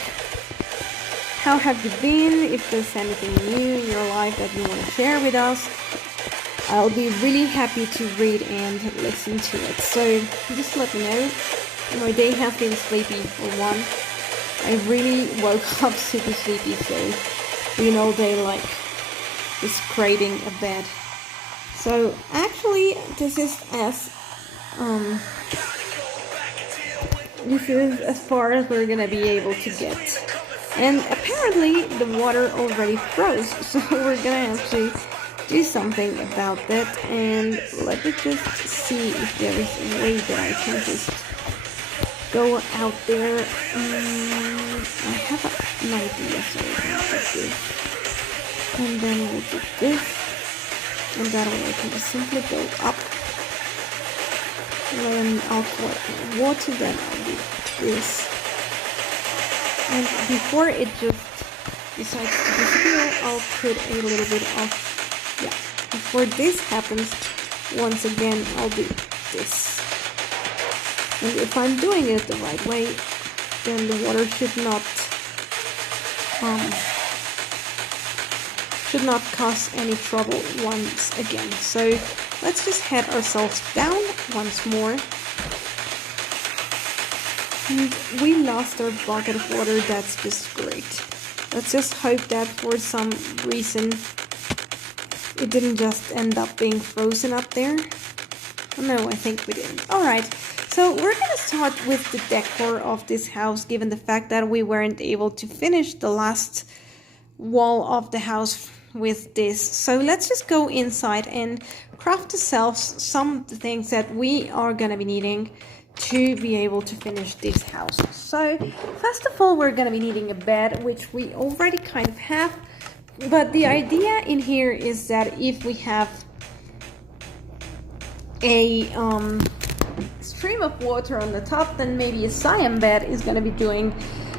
How have you been? If there's anything new in your life that you want to share with us, I'll be really happy to read and listen to it. So just let me know. My day has been sleepy for one. I really woke up super sleepy, so you know, they like just creating a bed. So actually this is as far as we're gonna be able to get. And apparently the water already froze, so we're gonna have to do something about that. And let me just see if there is a way that I can just go out there. I have an idea, so we're gonna do this. And then we'll do this. And that way I can just simply go up. And then I'll collect water, then I'll do this. And before it just decides to disappear, I'll put a little bit of, yeah, before this happens, once again, I'll do this. And if I'm doing it the right way, then the water should not cause any trouble once again. So let's just head ourselves down once more. And we lost our bucket of water. That's just great. Let's just hope that for some reason it didn't just end up being frozen up there. No, I think we didn't. Alright, so we're gonna start with the decor of this house, given the fact that we weren't able to finish the last wall of the house with this. So let's just go inside and craft ourselves some of the things that we are gonna be needing to be able to finish this house. So first of all, we're gonna be needing a bed, which we already kind of have, but the idea in here is that if we have a stream of water on the top, then maybe a cyan bed is gonna be doing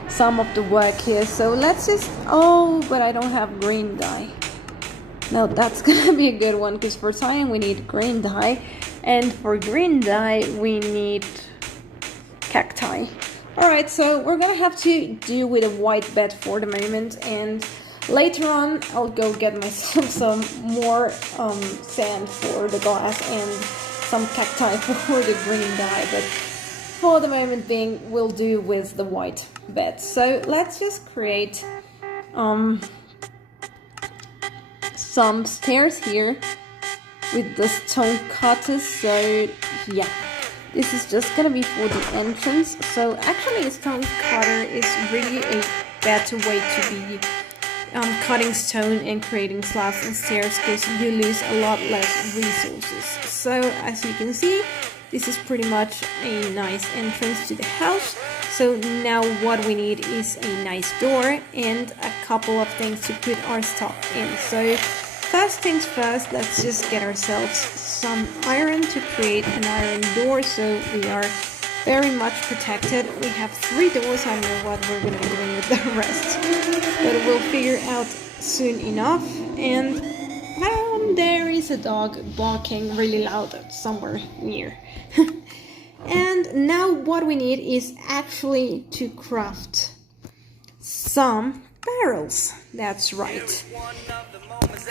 some of the work here. So let's just, oh, but I don't have green dye. Now that's gonna be a good one, because for cyan we need green dye, and for green dye we need cacti. Alright, so we're gonna have to do with a white bed for the moment, and later on I'll go get myself some more sand for the glass and some cacti for the green dye, but for the moment being we'll do with the white bed. So let's just create some stairs here with the stone cutters. So yeah, this is just gonna be for the entrance. So actually a stone cutter is really a better way to be cutting stone and creating slabs and stairs, because you lose a lot less resources. So as you can see, this is pretty much a nice entrance to the house. So now what we need is a nice door and a couple of things to put our stuff in. So first things first, let's just get ourselves some iron to create an iron door, so we are very much protected. We have 3 doors. I don't know what we're going to be doing with the rest, but we'll figure out soon enough. And there is a dog barking really loud somewhere near. And now what we need is actually to craft some barrels. That's right.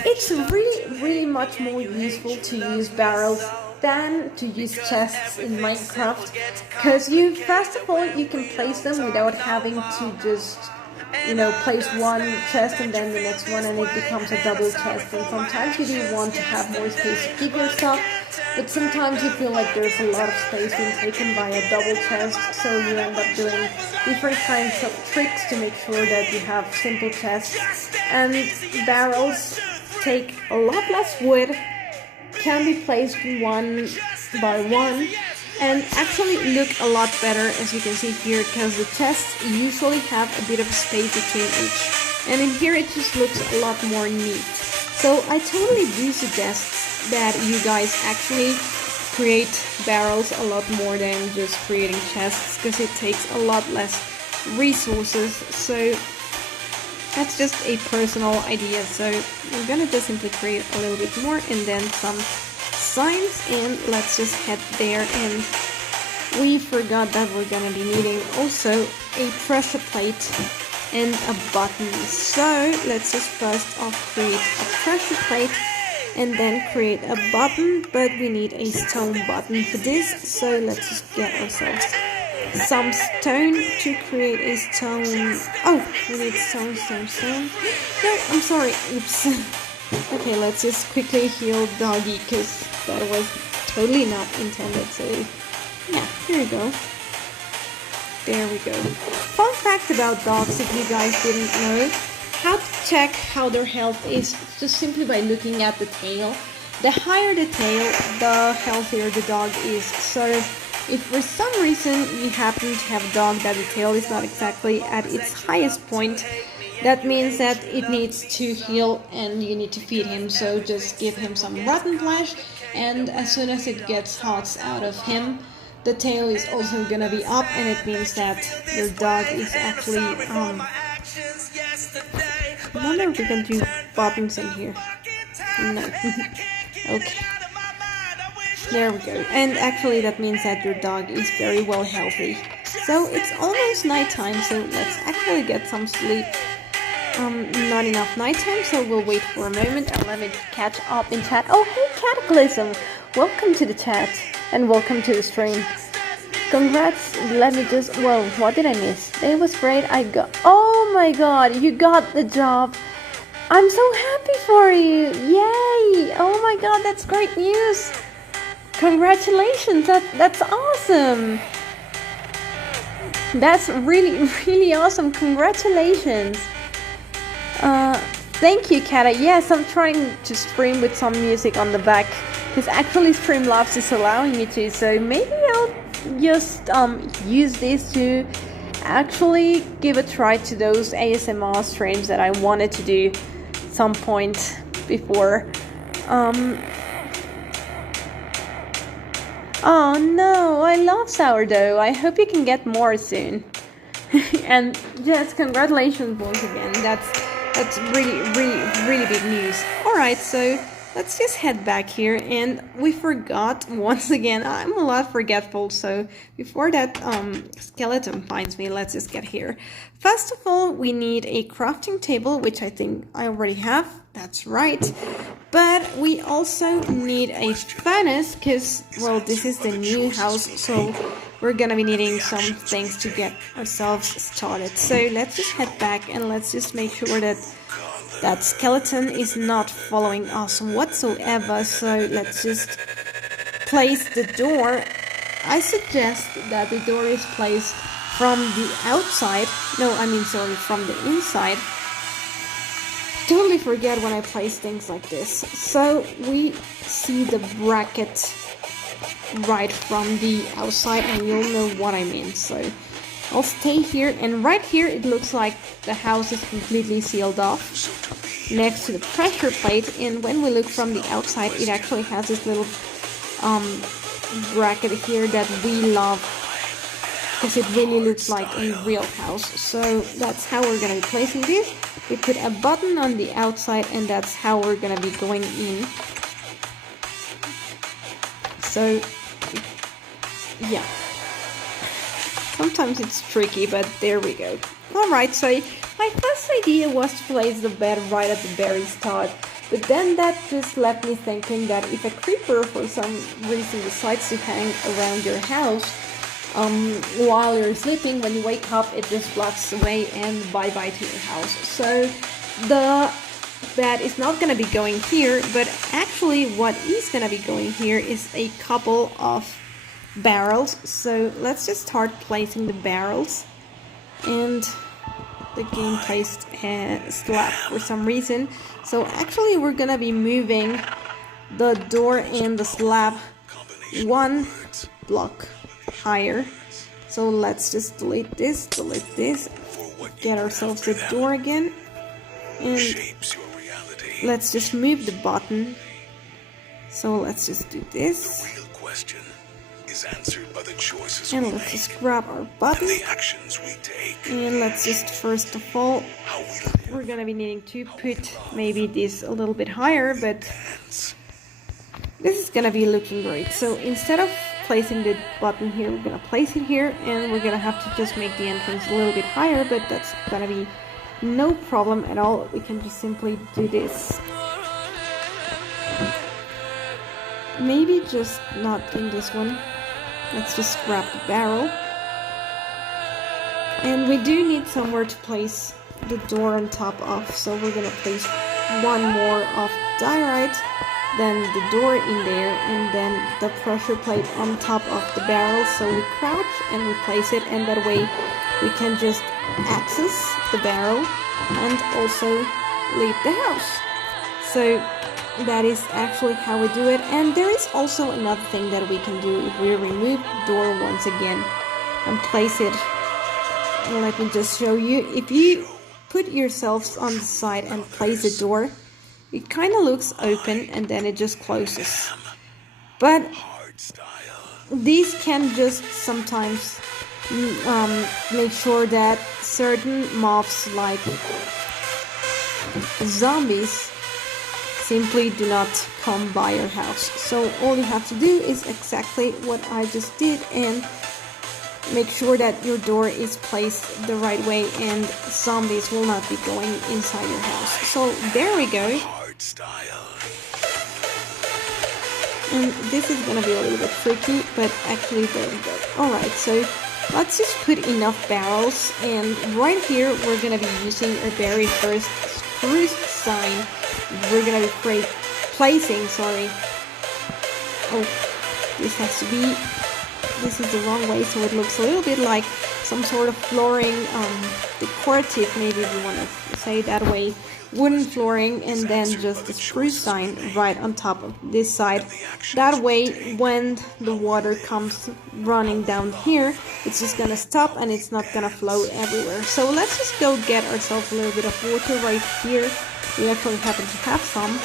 It's really much more useful to use barrels than to use chests in Minecraft, because you, first of all, you can place them without having to just, you know, place one chest and then the next one, and it becomes a double chest. And sometimes you do want to have more space to keep your stuff, but sometimes you feel like there's a lot of space being taken by a double chest, so you end up doing different kinds of tricks to make sure that you have simple chests. And barrels take a lot less wood, can be placed one by one, and actually look a lot better, as you can see here, because the chests usually have a bit of space between each, and in here it just looks a lot more neat. So I totally do suggest that you guys actually create barrels a lot more than just creating chests, because it takes a lot less resources. So that's just a personal idea. So we're gonna just simply create a little bit more and then some signs, and let's just head there. And we forgot that we're gonna be needing also a pressure plate and a button. So let's just first off create a pressure plate and then create a button, but we need a stone button for this. So let's just get ourselves some stone to create a stone. Oh, we need stone. No, I'm sorry. Oops. Okay, let's just quickly heal doggy, because that was totally not intended. So yeah, here we go. There we go. Fun fact about dogs, if you guys didn't know, how to check how their health is just simply by looking at the tail. The higher the tail, the healthier the dog is. So if for some reason you happen to have a dog that the tail is not exactly at its highest point, that means that it needs to heal and you need to feed him. So just give him some rotten flesh, and as soon as it gets hearts out of him, the tail is also gonna be up, and it means that your dog is actually I wonder if we can do buttons in here. No. Okay. There we go. And actually that means that your dog is very well healthy. So it's almost nighttime, so let's actually get some sleep. Not enough nighttime, so we'll wait for a moment and let me catch up in chat. Oh, hey Cataclysm! Welcome to the chat, and welcome to the stream. Congrats, let me just, well, what did I miss? It was great, oh my god, you got the job. I'm so happy for you, yay! Oh my god, that's great news. Congratulations, that's awesome. That's really awesome, congratulations. Thank you, Kata. Yes, I'm trying to stream with some music on the back, because actually Streamlabs is allowing me to, so maybe I'll just use this to actually give a try to those ASMR streams that I wanted to do some point before. Oh no, I love sourdough. I hope you can get more soon. And yes, congratulations once again. That's really big news. Alright, so let's just head back here, and we forgot once again. I'm a lot forgetful, so before that skeleton finds me, let's just get here. First of all, we need a crafting table, which I think I already have. That's right. But we also need a furnace, because, well, this is the new house, so we're gonna be needing some things to get ourselves started. So let's just head back and let's just make sure that that skeleton is not following us whatsoever. So let's just place the door. I suggest that the door is placed from the outside. No, I mean, sorry, from the inside. Totally forget when I place things like this. So we see the bracket right from the outside, and you'll know what I mean. So I'll stay here, and right here it looks like the house is completely sealed off next to the pressure plate, and when we look from the outside it actually has this little bracket here that we love, because it really looks like a real house. So that's how we're gonna be placing this. We put a button on the outside, and that's how we're gonna be going in. So yeah, sometimes it's tricky, but there we go. Alright, so my first idea was to place the bed right at the very start, but then that just left me thinking that if a creeper for some reason decides to hang around your house while you're sleeping, when you wake up it just fluts away and bye-bye to your house. So the bed is not going to be going here, but actually what is going to be going here is a couple of barrels. So let's just start placing the barrels, and the game placed a slab for some reason. So actually we're gonna be moving the door and the slab one block higher. So let's just delete this, get ourselves the door again, and let's just move the button. So let's just do this. Answered by the choices and let's just grab our button, and the actions we take. And let's just first of all, we're gonna be needing to put maybe this a little bit higher, but this is gonna be looking great. So instead of placing the button here, we're gonna place it here, and we're gonna have to just make the entrance a little bit higher, but that's gonna be no problem at all. We can just simply do this. Maybe just not in this one. Let's just grab the barrel. And we do need somewhere to place the door on top of, so we're gonna place one more of diorite, then the door in there, and then the pressure plate on top of the barrel. So we crouch and we place it, and that way we can just access the barrel and also leave the house. So that is actually how we do it. And there is also another thing that we can do if we remove the door once again and place it. Let me just show you. If you put yourselves on the side and place the door, it kind of looks open and then it just closes. But these can just sometimes make sure that certain mobs like zombies simply do not come by your house. So all you have to do is exactly what I just did, and make sure that your door is placed the right way and zombies will not be going inside your house. So there we go. And this is gonna be a little bit tricky, but actually there we go. Alright, so let's just put enough barrels, and right here we're gonna be using our very first spruce sign. We're gonna be placing, sorry. Oh, this has to be, this is the wrong way, so it looks a little bit like some sort of flooring, decorative, maybe if you want to say it that way, wooden flooring, and then just a spruce sign right on top of this side. That way, when the water comes running down here, it's just gonna stop and it's not gonna flow everywhere. So let's just go get ourselves a little bit of water right here. We actually happen to have some,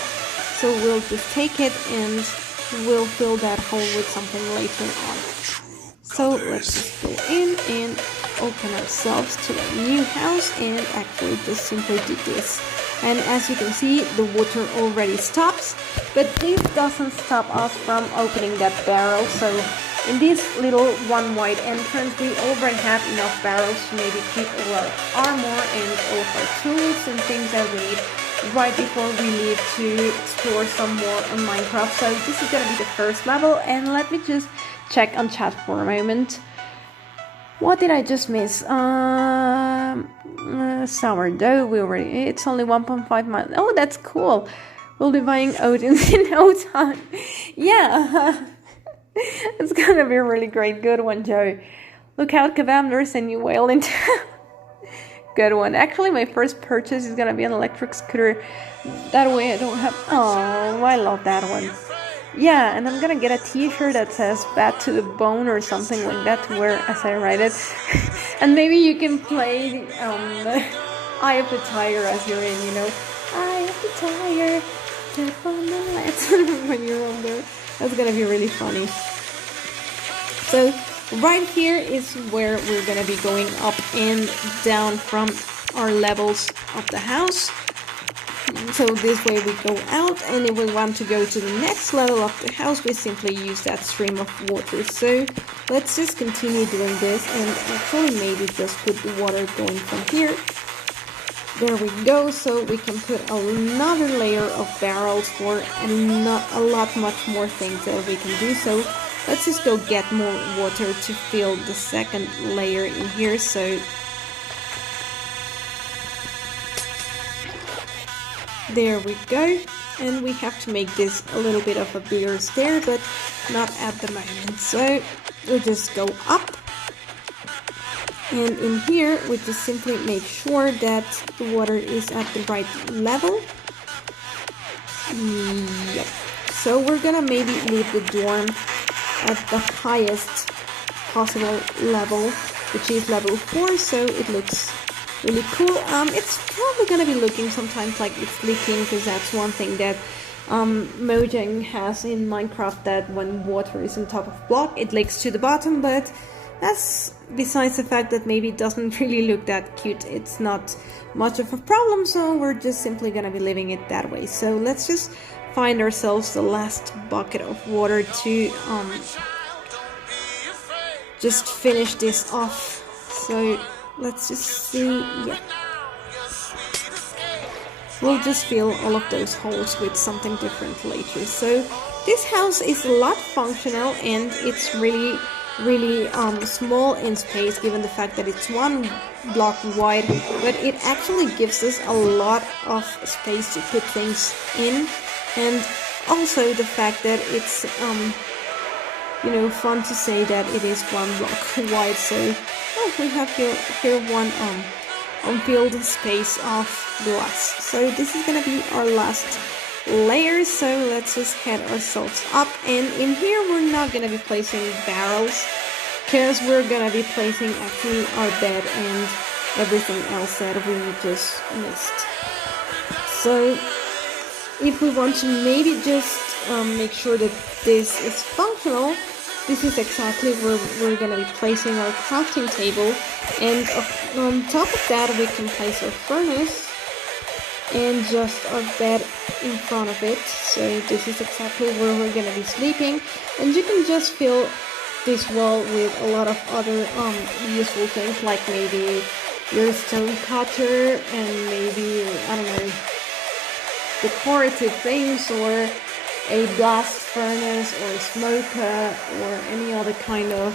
so we'll just take it and we'll fill that hole with something later on. So let's just go in and open ourselves to a new house and actually just simply do this. And as you can see, the water already stops, but this doesn't stop us from opening that barrel. So in this little one wide entrance, we already have enough barrels to maybe keep all our armor and all of our tools and things that we need right before we leave to explore some more on Minecraft. So this is gonna be the first level, and let me just check on chat for a moment. What did I just miss? Sourdough, it's only 1.5 miles. Oh, that's cool. We'll be buying Odin's in no time. Yeah, it's gonna be a really great. Good one, Joe. Look out, Kabam, there's a new whale in town. Good one. Actually, my first purchase is gonna be an electric scooter. That way I don't have... Oh, I love that one. Yeah, and I'm gonna get a t-shirt that says "Bad to the Bone" or something like that to wear as I ride it. And maybe you can play the Eye of the Tiger as you're in, you know. Eye of the Tiger, step on the lights when you're on there. That's gonna be really funny. So right here is where we're gonna be going up and down from our levels of the house. So this way we go out, and if we want to go to the next level of the house, we simply use that stream of water. So let's just continue doing this, and actually maybe just put the water going from here. There we go. So we can put another layer of barrels for and not a lot much more things that we can do. So let's just go get more water to fill the second layer in here. So there we go, and we have to make this a little bit of a bigger stair, but not at the moment. So we'll just go up, and in here we just simply make sure that the water is at the right level. Yep. So we're gonna maybe leave the dorm at the highest possible level, which is level 4, so it looks really cool. It's probably gonna be looking sometimes like it's leaking, because that's one thing that Mojang has in Minecraft, that when water is on top of block it leaks to the bottom, but that's besides the fact that maybe it doesn't really look that cute. It's not much of a problem, so we're just simply gonna be leaving it that way. So let's just find ourselves the last bucket of water to just finish this off. So let's just see. Yeah, we'll just fill all of those holes with something different later. So this house is a lot functional, and it's really small in space, given the fact that it's one block wide, but it actually gives us a lot of space to put things in, and also the fact that it's you know, fun to say that it is one block wide. So we have here one unfilled space of glass. So this is gonna be our last layer, so let's just head ourselves up, and in here we're not gonna be placing barrels, because we're gonna be placing actually our bed and everything else that we just missed. So if we want to maybe just make sure that this is functional, this is exactly where we're going to be placing our crafting table, and on top of that we can place our furnace and just our bed in front of it. So this is exactly where we're going to be sleeping, and you can just fill this wall with a lot of other useful things, like maybe your stone cutter and maybe, I don't know, decorative things, or a blast furnace or a smoker, or any other kind of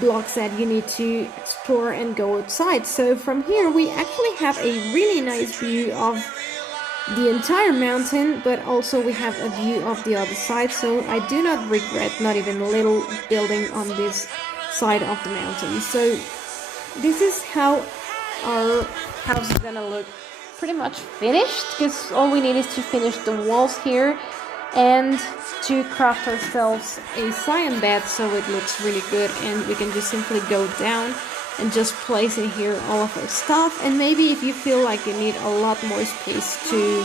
blocks that you need to explore and go outside. So from here we actually have a really nice view of the entire mountain, but also we have a view of the other side. So I do not regret not even a little building on this side of the mountain. So this is how our house is gonna look pretty much finished, because all we need is to finish the walls here and to craft ourselves a cyan bed so it looks really good, and we can just simply go down and just place in here all of our stuff. And maybe if you feel like you need a lot more space to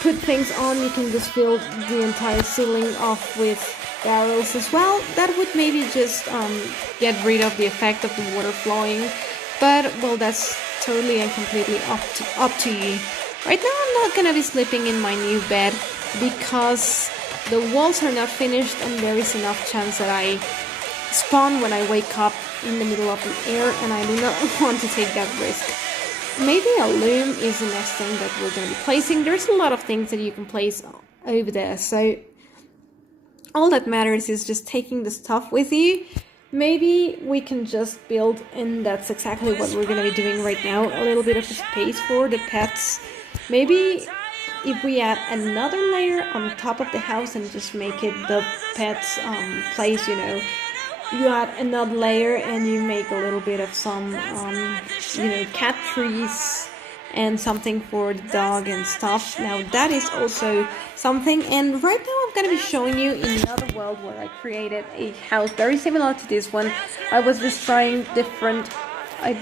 put things on, you can just fill the entire ceiling off with barrels as well. That would maybe just get rid of the effect of the water flowing, but well, that's totally and completely up to you. Right now I'm not gonna be sleeping in my new bed because the walls are not finished and there is enough chance that I spawn when I wake up in the middle of the air, and I do not want to take that risk. Maybe a loom is the next thing that we're going to be placing. There's a lot of things that you can place over there, so all that matters is just taking the stuff with you. Maybe we can just build, and that's exactly what we're going to be doing right now, a little bit of a space for the pets. Maybe if we add another layer on top of the house and just make it the pets place, you add another layer and you make a little bit of some cat trees and something for the dog and stuff. Now that is also something, and right now I'm going to be showing you in another world where I created a house very similar to this one. I was just trying different ideas